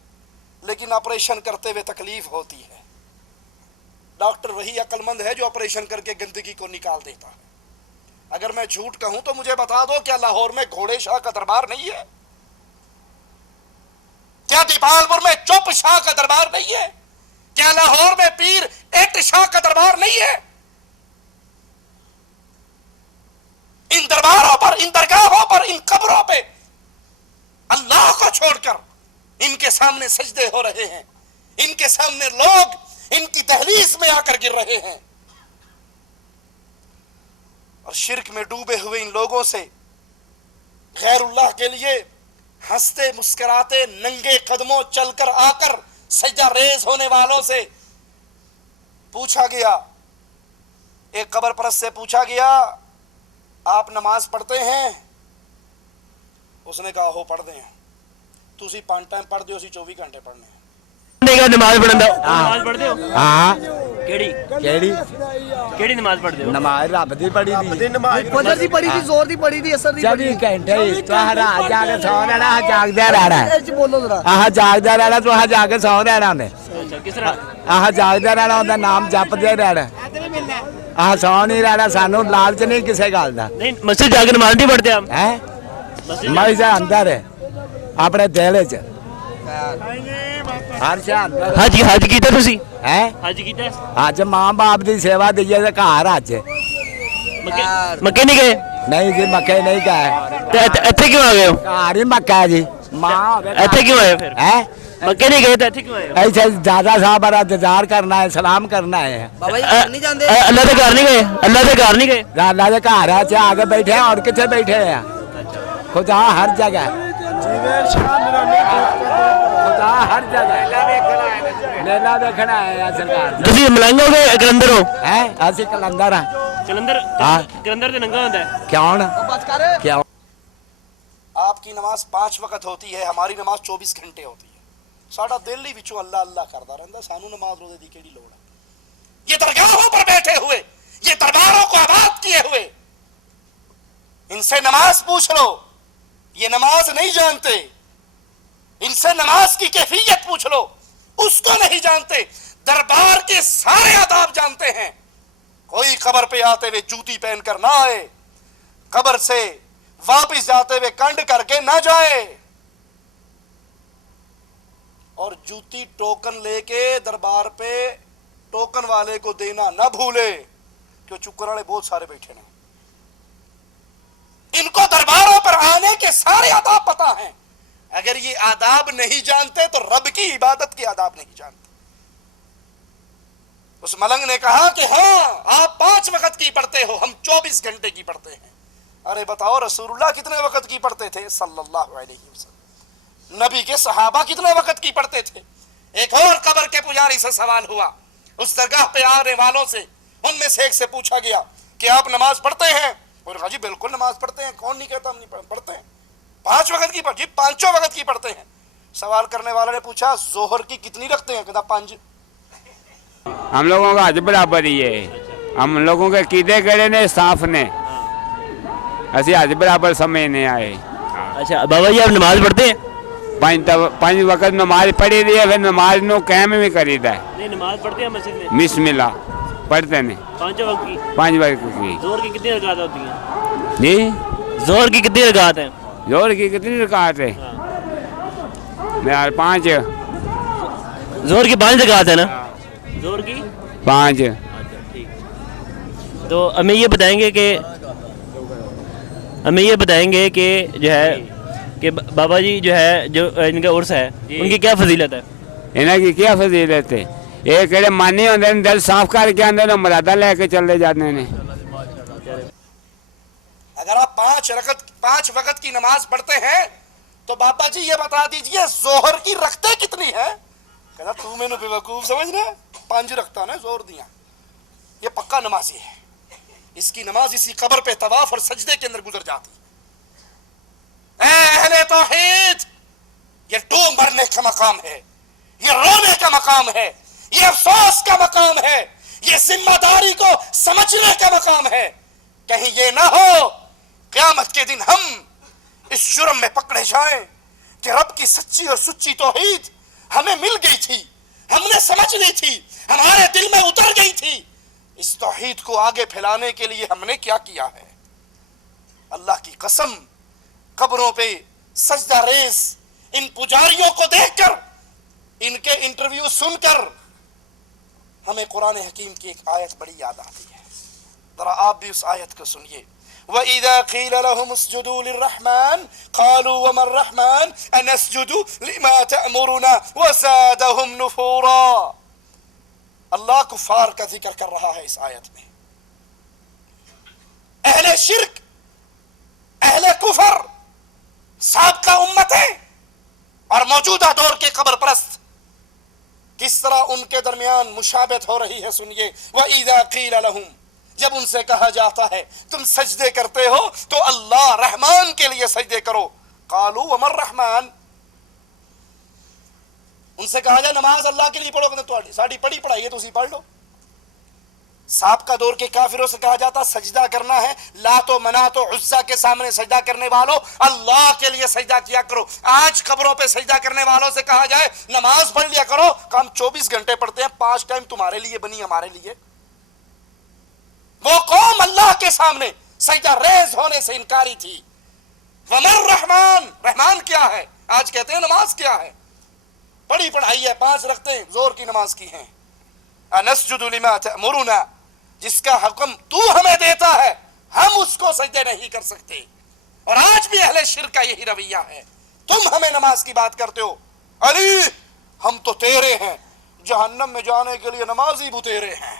لیکن آپریشن کرتے ہوئے تکلیف ہوتی ہے۔ ڈاکٹر وہی عقل مند ہے جو آپریشن کر کے گندگی کو نکال دیتا ہے۔ اگر میں جھوٹ کہوں تو مجھے بتا دو، کیا لاہور میں گھوڑے شاہ کا دربار نہیں ہے؟ کیا دیپال پور میں چپ شاہ کا دربار نہیں ہے؟ کیا لاہور میں پیر ایٹ شاہ کا دربار نہیں ہے؟ ان درباروں پر، ان درگاہوں پر، ان قبروں پہ اللہ کو چھوڑ کر ان کے سامنے سجدے ہو رہے ہیں، ان کے سامنے لوگ ان کی دہلیز میں آ کر گر رہے ہیں، اور شرک میں ڈوبے ہوئے ان لوگوں سے غیر اللہ کے لیے ہنستے مسکراتے ننگے قدموں چل کر آ کر سجدہ ریز ہونے والوں سے پوچھا گیا، ایک قبر پرست سے پوچھا گیا، آپ نماز پڑھتے ہیں؟ اس نے کہا ہو پڑھتے ہیں۔ تسی 5 ٹائم پڑھ دیو، اسی 24 گھنٹے پڑھنے ہیں۔ نماز پڑھندا نماز پڑھتے ہو؟ ہاں کیڑی کیڑی کیڑی نماز پڑھتے ہو؟ نماز رب دی پڑھی دی، فجر دی پڑھی دی، زور دی پڑھی دی، اثر دی پڑھی دی، 24 گھنٹے تو رات جا کے سو رہنا، جاگدا رہنا، اچ بولو ذرا، آہ جاگدا رہنا، تو جا کے سو رہنا نے، اچھا کس طرح؟ آہ جاگدا رہنا، اوندا نام جپدے رہنا، آہ سو نہیں رہنا، سانو لالچ نہیں کسے گل دا۔ نہیں مسجد جا کے نماز نہیں پڑھتے آپ؟ ہیں مسجد اندر ہے اپنے دل وچ، ہر شے اندر۔ حج کیتا تسی؟ ہیں حج کیتا؟ اج ماں باپ دی سیوا دیئے تے گھر اج مکے نہیں گئے؟ نہیں جی مکے نہیں گئے، ایتھے کیوں آ گئے ہو؟ گھر ہی مکہ ہے جی، ماں ایتھے کیوں آئے پھر؟ ہیں مکے نہیں گئے تو ایتھے کیوں آئے ہو؟ ایسے دادا صاحب کا انتظار کرنا ہے، سلام کرنا ہے۔ اللہ کے گھر نہیں گئے؟ اللہ کے گھر نہیں گئے؟ اللہ کے گھر ہے آگے بیٹھے ہیں، اور کتنے بیٹھے ہیں؟ خدا ہر جگہ، خدا ہر جگہ میلہ دیکھنا ہے سرکار۔ تسی ملنگ ہو گئے کلندر ہو؟ ہیں اسی کلندر ہیں۔ کلندر ہاں کلندر تے ننگا ہوندا ہے؟ کیوں نا کیوں؟ آپ کی نماز 5 وقت ہوتی ہے، ہماری نماز 24 گھنٹے ہوتی ہے۔ ساڈا دل ہی وچوں اللہ اللہ کردا رہندا، سانو نماز روزے دی کیڑی لوڑ ہے؟ یہ درگاہوں پر بیٹھے ہوئے، یہ درباروں کو آباد کیے ہوئے، ان سے نماز پوچھ لو، یہ نماز نہیں جانتے، ان سے نماز کی کیفیت پوچھ لو، اس کو نہیں جانتے۔ دربار کے سارے آداب جانتے ہیں۔ کوئی قبر پہ آتے ہوئے جوتی پہن کر نہ آئے، قبر سے واپس جاتے ہوئے کنڈ کر کے نہ جائے، اور جوتی ٹوکن لے کے دربار پہ ٹوکن والے کو دینا نہ بھولے، کہ چکر والے بہت سارے بیٹھے ہیں۔ ان کو درباروں پر آنے کے سارے آداب پتا ہیں، اگر یہ آداب نہیں جانتے تو رب کی عبادت کے آداب نہیں جانتے۔ اس ملنگ نے کہا کہ ہاں آپ 5 وقت کی پڑھتے ہو، ہم 24 گھنٹے کی پڑھتے ہیں۔ ارے بتاؤ رسول اللہ کتنے وقت کی پڑھتے تھے صلی اللہ علیہ وسلم؟ نبی کے صحابہ کتنے وقت کی پڑھتے تھے؟ ایک اور قبر کے پجاری سے سوال ہوا، اس درگاہ پہ آنے والوں سے، ان میں سے ایک سے پوچھا گیا کہ آپ نماز پڑھتے ہیں؟ اور کہا جی بالکل نماز پڑھتے ہیں، کون نہیں کہتا ہم نہیں پڑھتے ہیں، 5 وقت کی جی 5 وقت کی پڑھتے ہیں۔ سوال کرنے والے نے پوچھا ظہر کی کتنی رکھتے ہیں؟ کہتا 5۔ ہم لوگوں کا حج برابر ہی ہے، ہم لوگوں کے عقیدے کڑے نے صاف نے، اسی حج برابر سمجھنے آئے۔ اچھا بابا جی آپ نماز پڑھتے ہیں؟ 5 وقت نماز پڑھی دی ہے، پھر نماز نو قائم بھی کری دا ہے۔ نہیں نماز پڑھتے ہیں مسجد میں؟ بسم اللہ پڑھتے ہیں 5 وقت کی؟ 5 وقت کی زور کی کتنی رکعت ہوتی ہیں؟ جی، زور کی کتنی رکعت ہیں؟ زور کی کتنی رکعت ہے؟ 5 زور کی 5 رکعت ہے نا؟ زور کی 5۔ تو ہمیں یہ بتائیں گے کہ جو ہے کہ بابا جی جو ہے جو ان کا عرس ہے ان کی کیا فضیلت ہے؟ انہاں کی کیا فضیلت ہے؟ یہ کہڑے مانی ہوندے نے دل صاف کر کے آندے نے، مراداں لے کے چلے جاتے ہیں۔ اگر آپ 5 وقت کی نماز پڑھتے ہیں تو بابا جی یہ بتا دیجئے ظہر کی رکھتے کتنی ہیں؟ کہتا تو میں نے بے وقوف سمجھنا ہے، 5 رکھتا نا زور دیا، یہ پکا نمازی ہے، اس کی نماز اسی قبر پہ طواف اور سجدے کے اندر گزر جاتی۔ اے اہل توحید، یہ ڈوب مرنے کا مقام ہے، یہ رونے کا مقام ہے، یہ افسوس کا مقام ہے، یہ ذمہ داری کو سمجھنے کا مقام ہے۔ کہیں یہ نہ ہو قیامت کے دن ہم اس جرم میں پکڑے جائیں کہ رب کی سچی اور سچی توحید ہمیں مل گئی تھی، ہم نے سمجھ لی تھی، ہمارے دل میں اتر گئی تھی، اس توحید کو آگے پھیلانے کے لیے ہم نے کیا کیا ہے۔ اللہ کی قسم، قبروں پہ سجدہ ریز ان پجاریوں کو دیکھ کر، ان کے انٹرویو سن کر ہمیں قرآن حکیم کی ایک آیت بڑی یاد آتی ہے، ذرا آپ بھی اس آیت کو سنیے۔ وَإِذَا قِيلَ لَهُمُ اسْجُدُوا لِلرَّحْمَنِ قَالُوا وَمَا الرَّحْمَنُ أَنَسْجُدُ لِمَا تَأْمُرُنَا وَزَادَهُمْ نُفُورًا۔ اللہ کفار کا ذکر کر رہا ہے اس آیت میں، اہل شرک، اہل کفر، سابقہ امتیں اور موجودہ دور کے قبر پرست، کس طرح ان کے درمیان مشابہت ہو رہی ہے، سنیے۔ وَإِذَا قِيلَ لَهُمْ، جب ان سے کہا جاتا ہے تم سجدے کرتے ہو تو اللہ رحمان کے لیے سجدے کرو، قالوا وما الرحمن، ان سے کہا جائے نماز اللہ کے لیے پڑھو، کہ تو ساڑی پڑھی پڑھائی ہے تو اسی پڑھ لو۔ سابقہ دور کے کافروں سے کہا جاتا سجدہ کرنا ہے لات و منات و عزا کے سامنے سجدہ کرنے والوں، اللہ کے لیے سجدہ کیا کرو۔ آج قبروں پہ سجدہ کرنے والوں سے کہا جائے نماز پڑھ لیا کرو، کہ ہم 24 گھنٹے پڑھتے ہیں، 5 ٹائم تمہارے لیے بنی، ہمارے لیے۔ وہ قوم اللہ کے سامنے سجدہ ریز ہونے سے انکاری تھی۔ وَمَا الرَّحْمَنُ، رحمان کیا ہے؟ آج کہتے ہیں نماز کیا ہے؟ پڑھی پڑھائی ہے، 5 رکھتے ہیں زور کی نماز کی ہیں۔ أَنَسْجُدُ لِمَا تَأْمُرُنَا، جس کا حکم تو ہمیں دیتا ہے ہم اس کو سجدے نہیں کر سکتے۔ اور آج بھی اہل شرک کا یہی رویہ ہے، تم ہمیں نماز کی بات کرتے ہو، علی ہم تو تیرے ہیں، جہنم میں جانے کے لیے نمازی بھی تیرے ہیں،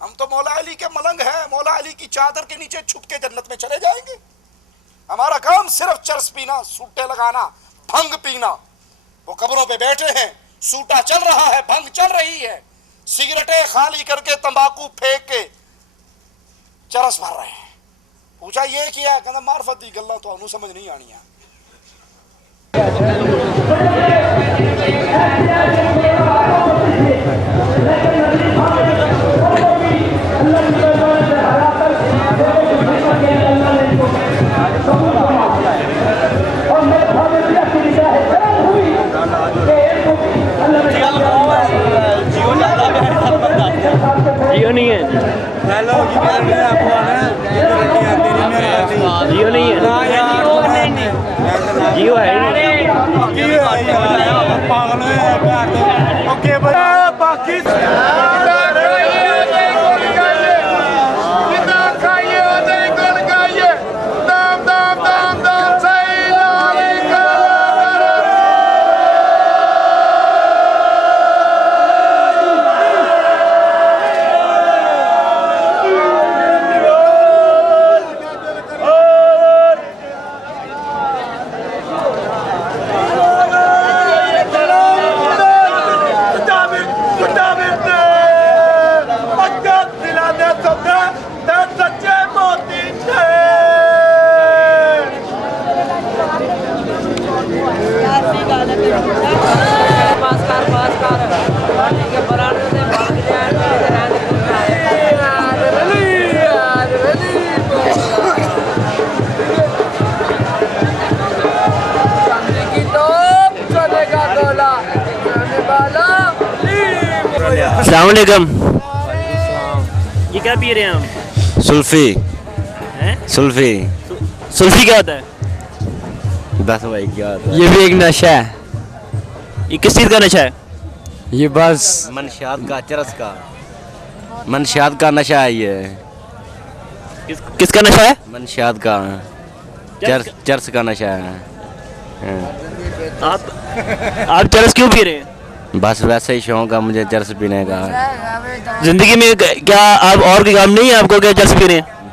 ہم تو مولا علی کے ملنگ ہیں، مولا علی کی چادر کے نیچے چھپ کے جنت میں چلے جائیں گے، ہمارا کام صرف چرس پینا، سوٹے لگانا، بھنگ پینا۔ وہ قبروں پہ بیٹھے ہیں، سوٹا چل رہا ہے، بھنگ چل رہی ہے، سگریٹیں خالی کر کے، تمباکو پھینک کے چرس بھر رہے ہیں۔ پوچھا یہ کیا ہے؟ کہنا معرفت دی گلاں تو انہوں سمجھ نہیں آنی ہے۔ جیو نہیں ہے، جیو نہیں ہے، جیو ہے السلام علیکم، یہ کیا پی رہے ہیں آپ؟ سلفی، سلفی، سلفی کیا ہوتا ہے؟ بس بھائی کیا ہوتا ہے؟ یہ بھی ایک نشہ ہے۔ یہ کس چیز کا نشہ ہے؟ یہ بس منشیات کا، چرس کا، منشیات کا نشہ ہے یہ۔ کس کا نشہ ہے؟ منشیات کا، چرس کا نشہ ہے۔ آپ چرس کیوں پی رہے ہیں؟ بس ویسے ہی شوق ہے مجھے چرس پینے کا۔ زندگی میں کیا آپ اور کوئی کام نہیں ہے آپ کو کہ چرس پی رہے ہیں؟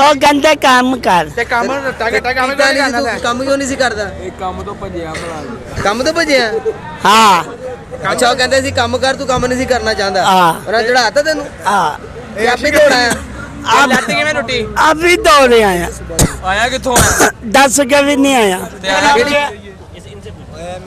ਉਹ ਕਹਿੰਦੇ ਕੰਮ ਕਰ ਕੰਮ ਕਿਉਂ ਨਹੀਂ ਸੀ ਕਰਦਾ? ਕੰਮ ਤੋਂ ਭੱਜਿਆ ਹਾਂ ਅੱਛਾ ਉਹ ਕਹਿੰਦੇ ਸੀ ਕੰਮ ਕਰ, ਤੂੰ ਕੰਮ ਨਹੀਂ ਸੀ ਕਰਨਾ ਚਾਹੁੰਦਾ। ਹਾਂ। ਉਹਨਾਂ ਚੜਾਤਾ ਤੈਨੂੰ? ਹਾਂ ਇਹ ਆਪੇ ਦੌੜ ਆਇਆ। ਲੱਤ ਕਿਵੇਂ ਟੁੱਟੀ? ਅਭੀ ਦੌੜੇ ਆਇਆ ਆਇਆ ਕਿੱਥੋਂ ਆਇਆ? ਦੱਸ ਕੇ ਵੀ ਨਹੀਂ ਆਇਆ।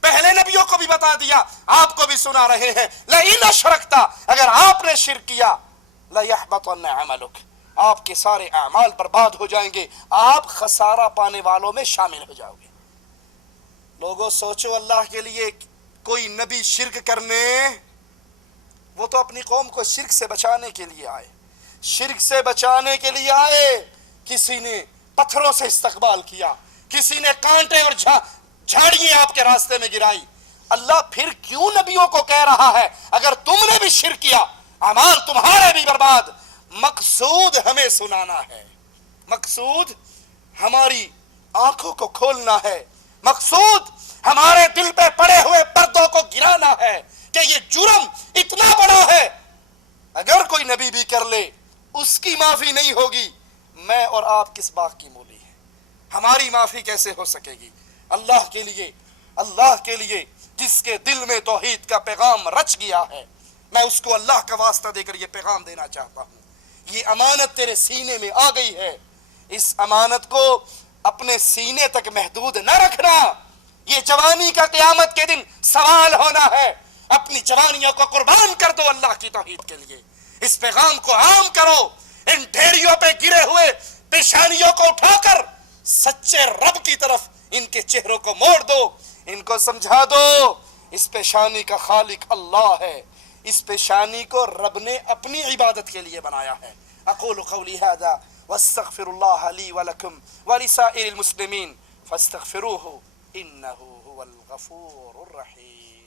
پہلے نبیوں کو بھی بتا دیا، آپ کو بھی سنا رہے ہیں، لئن اشرکت، اگر آپ نے شرک کیا، لیحبطن عملک، آپ کے سارے اعمال برباد ہو جائیں گے، آپ خسارہ پانے والوں میں شامل ہو جاؤ گے۔ لوگوں سوچو، اللہ کے لیے کوئی نبی شرک کرنے، وہ تو اپنی قوم کو شرک سے بچانے کے لیے آئے، شرک سے بچانے کے لیے آئے۔ کسی نے پتھروں سے استقبال کیا، کسی نے کانٹے اور جھاڑیاں آپ کے راستے میں گرائی۔ اللہ پھر کیوں نبیوں کو کہہ رہا ہے اگر تم نے بھی شرک کیا اعمال تمہارے بھی برباد؟ مقصود ہمیں سنانا ہے، مقصود ہماری آنکھوں کو کھولنا ہے، مقصود ہمارے دل پہ پڑے ہوئے پردوں کو گرانا ہے کہ یہ جرم اتنا بڑا ہے، اگر کوئی نبی بھی کر لے اس کی معافی نہیں ہوگی۔ میں اور آپ کس باغ کی مولی ہیں، ہماری معافی کیسے ہو سکے گی؟ اللہ کے لیے جس کے دل میں توحید کا پیغام رچ گیا ہے، میں اس کو اللہ کا واسطہ دے کر یہ پیغام دینا چاہتا ہوں، یہ امانت تیرے سینے میں آ گئی ہے، اس امانت کو اپنے سینے تک محدود نہ رکھنا۔ یہ جوانی کا قیامت کے دن سوال ہونا ہے، اپنی جوانیوں کو قربان کر دو اللہ کی توحید کے لیے، اس پیغام کو عام کرو، ان ڈھیریوں پہ گرے ہوئے پیشانیوں کو اٹھا کر سچے رب کی طرف ان کے چہروں کو موڑ دو، ان کو سمجھا دو اس پیشانی کا خالق اللہ ہے، اس پیشانی کو رب نے اپنی عبادت کے لیے بنایا ہے۔ اقول قولی ھذا واستغفر اللہ لی ولکم ولسائر المسلمین فاستغفروہ انہ هو الغفور الرحیم۔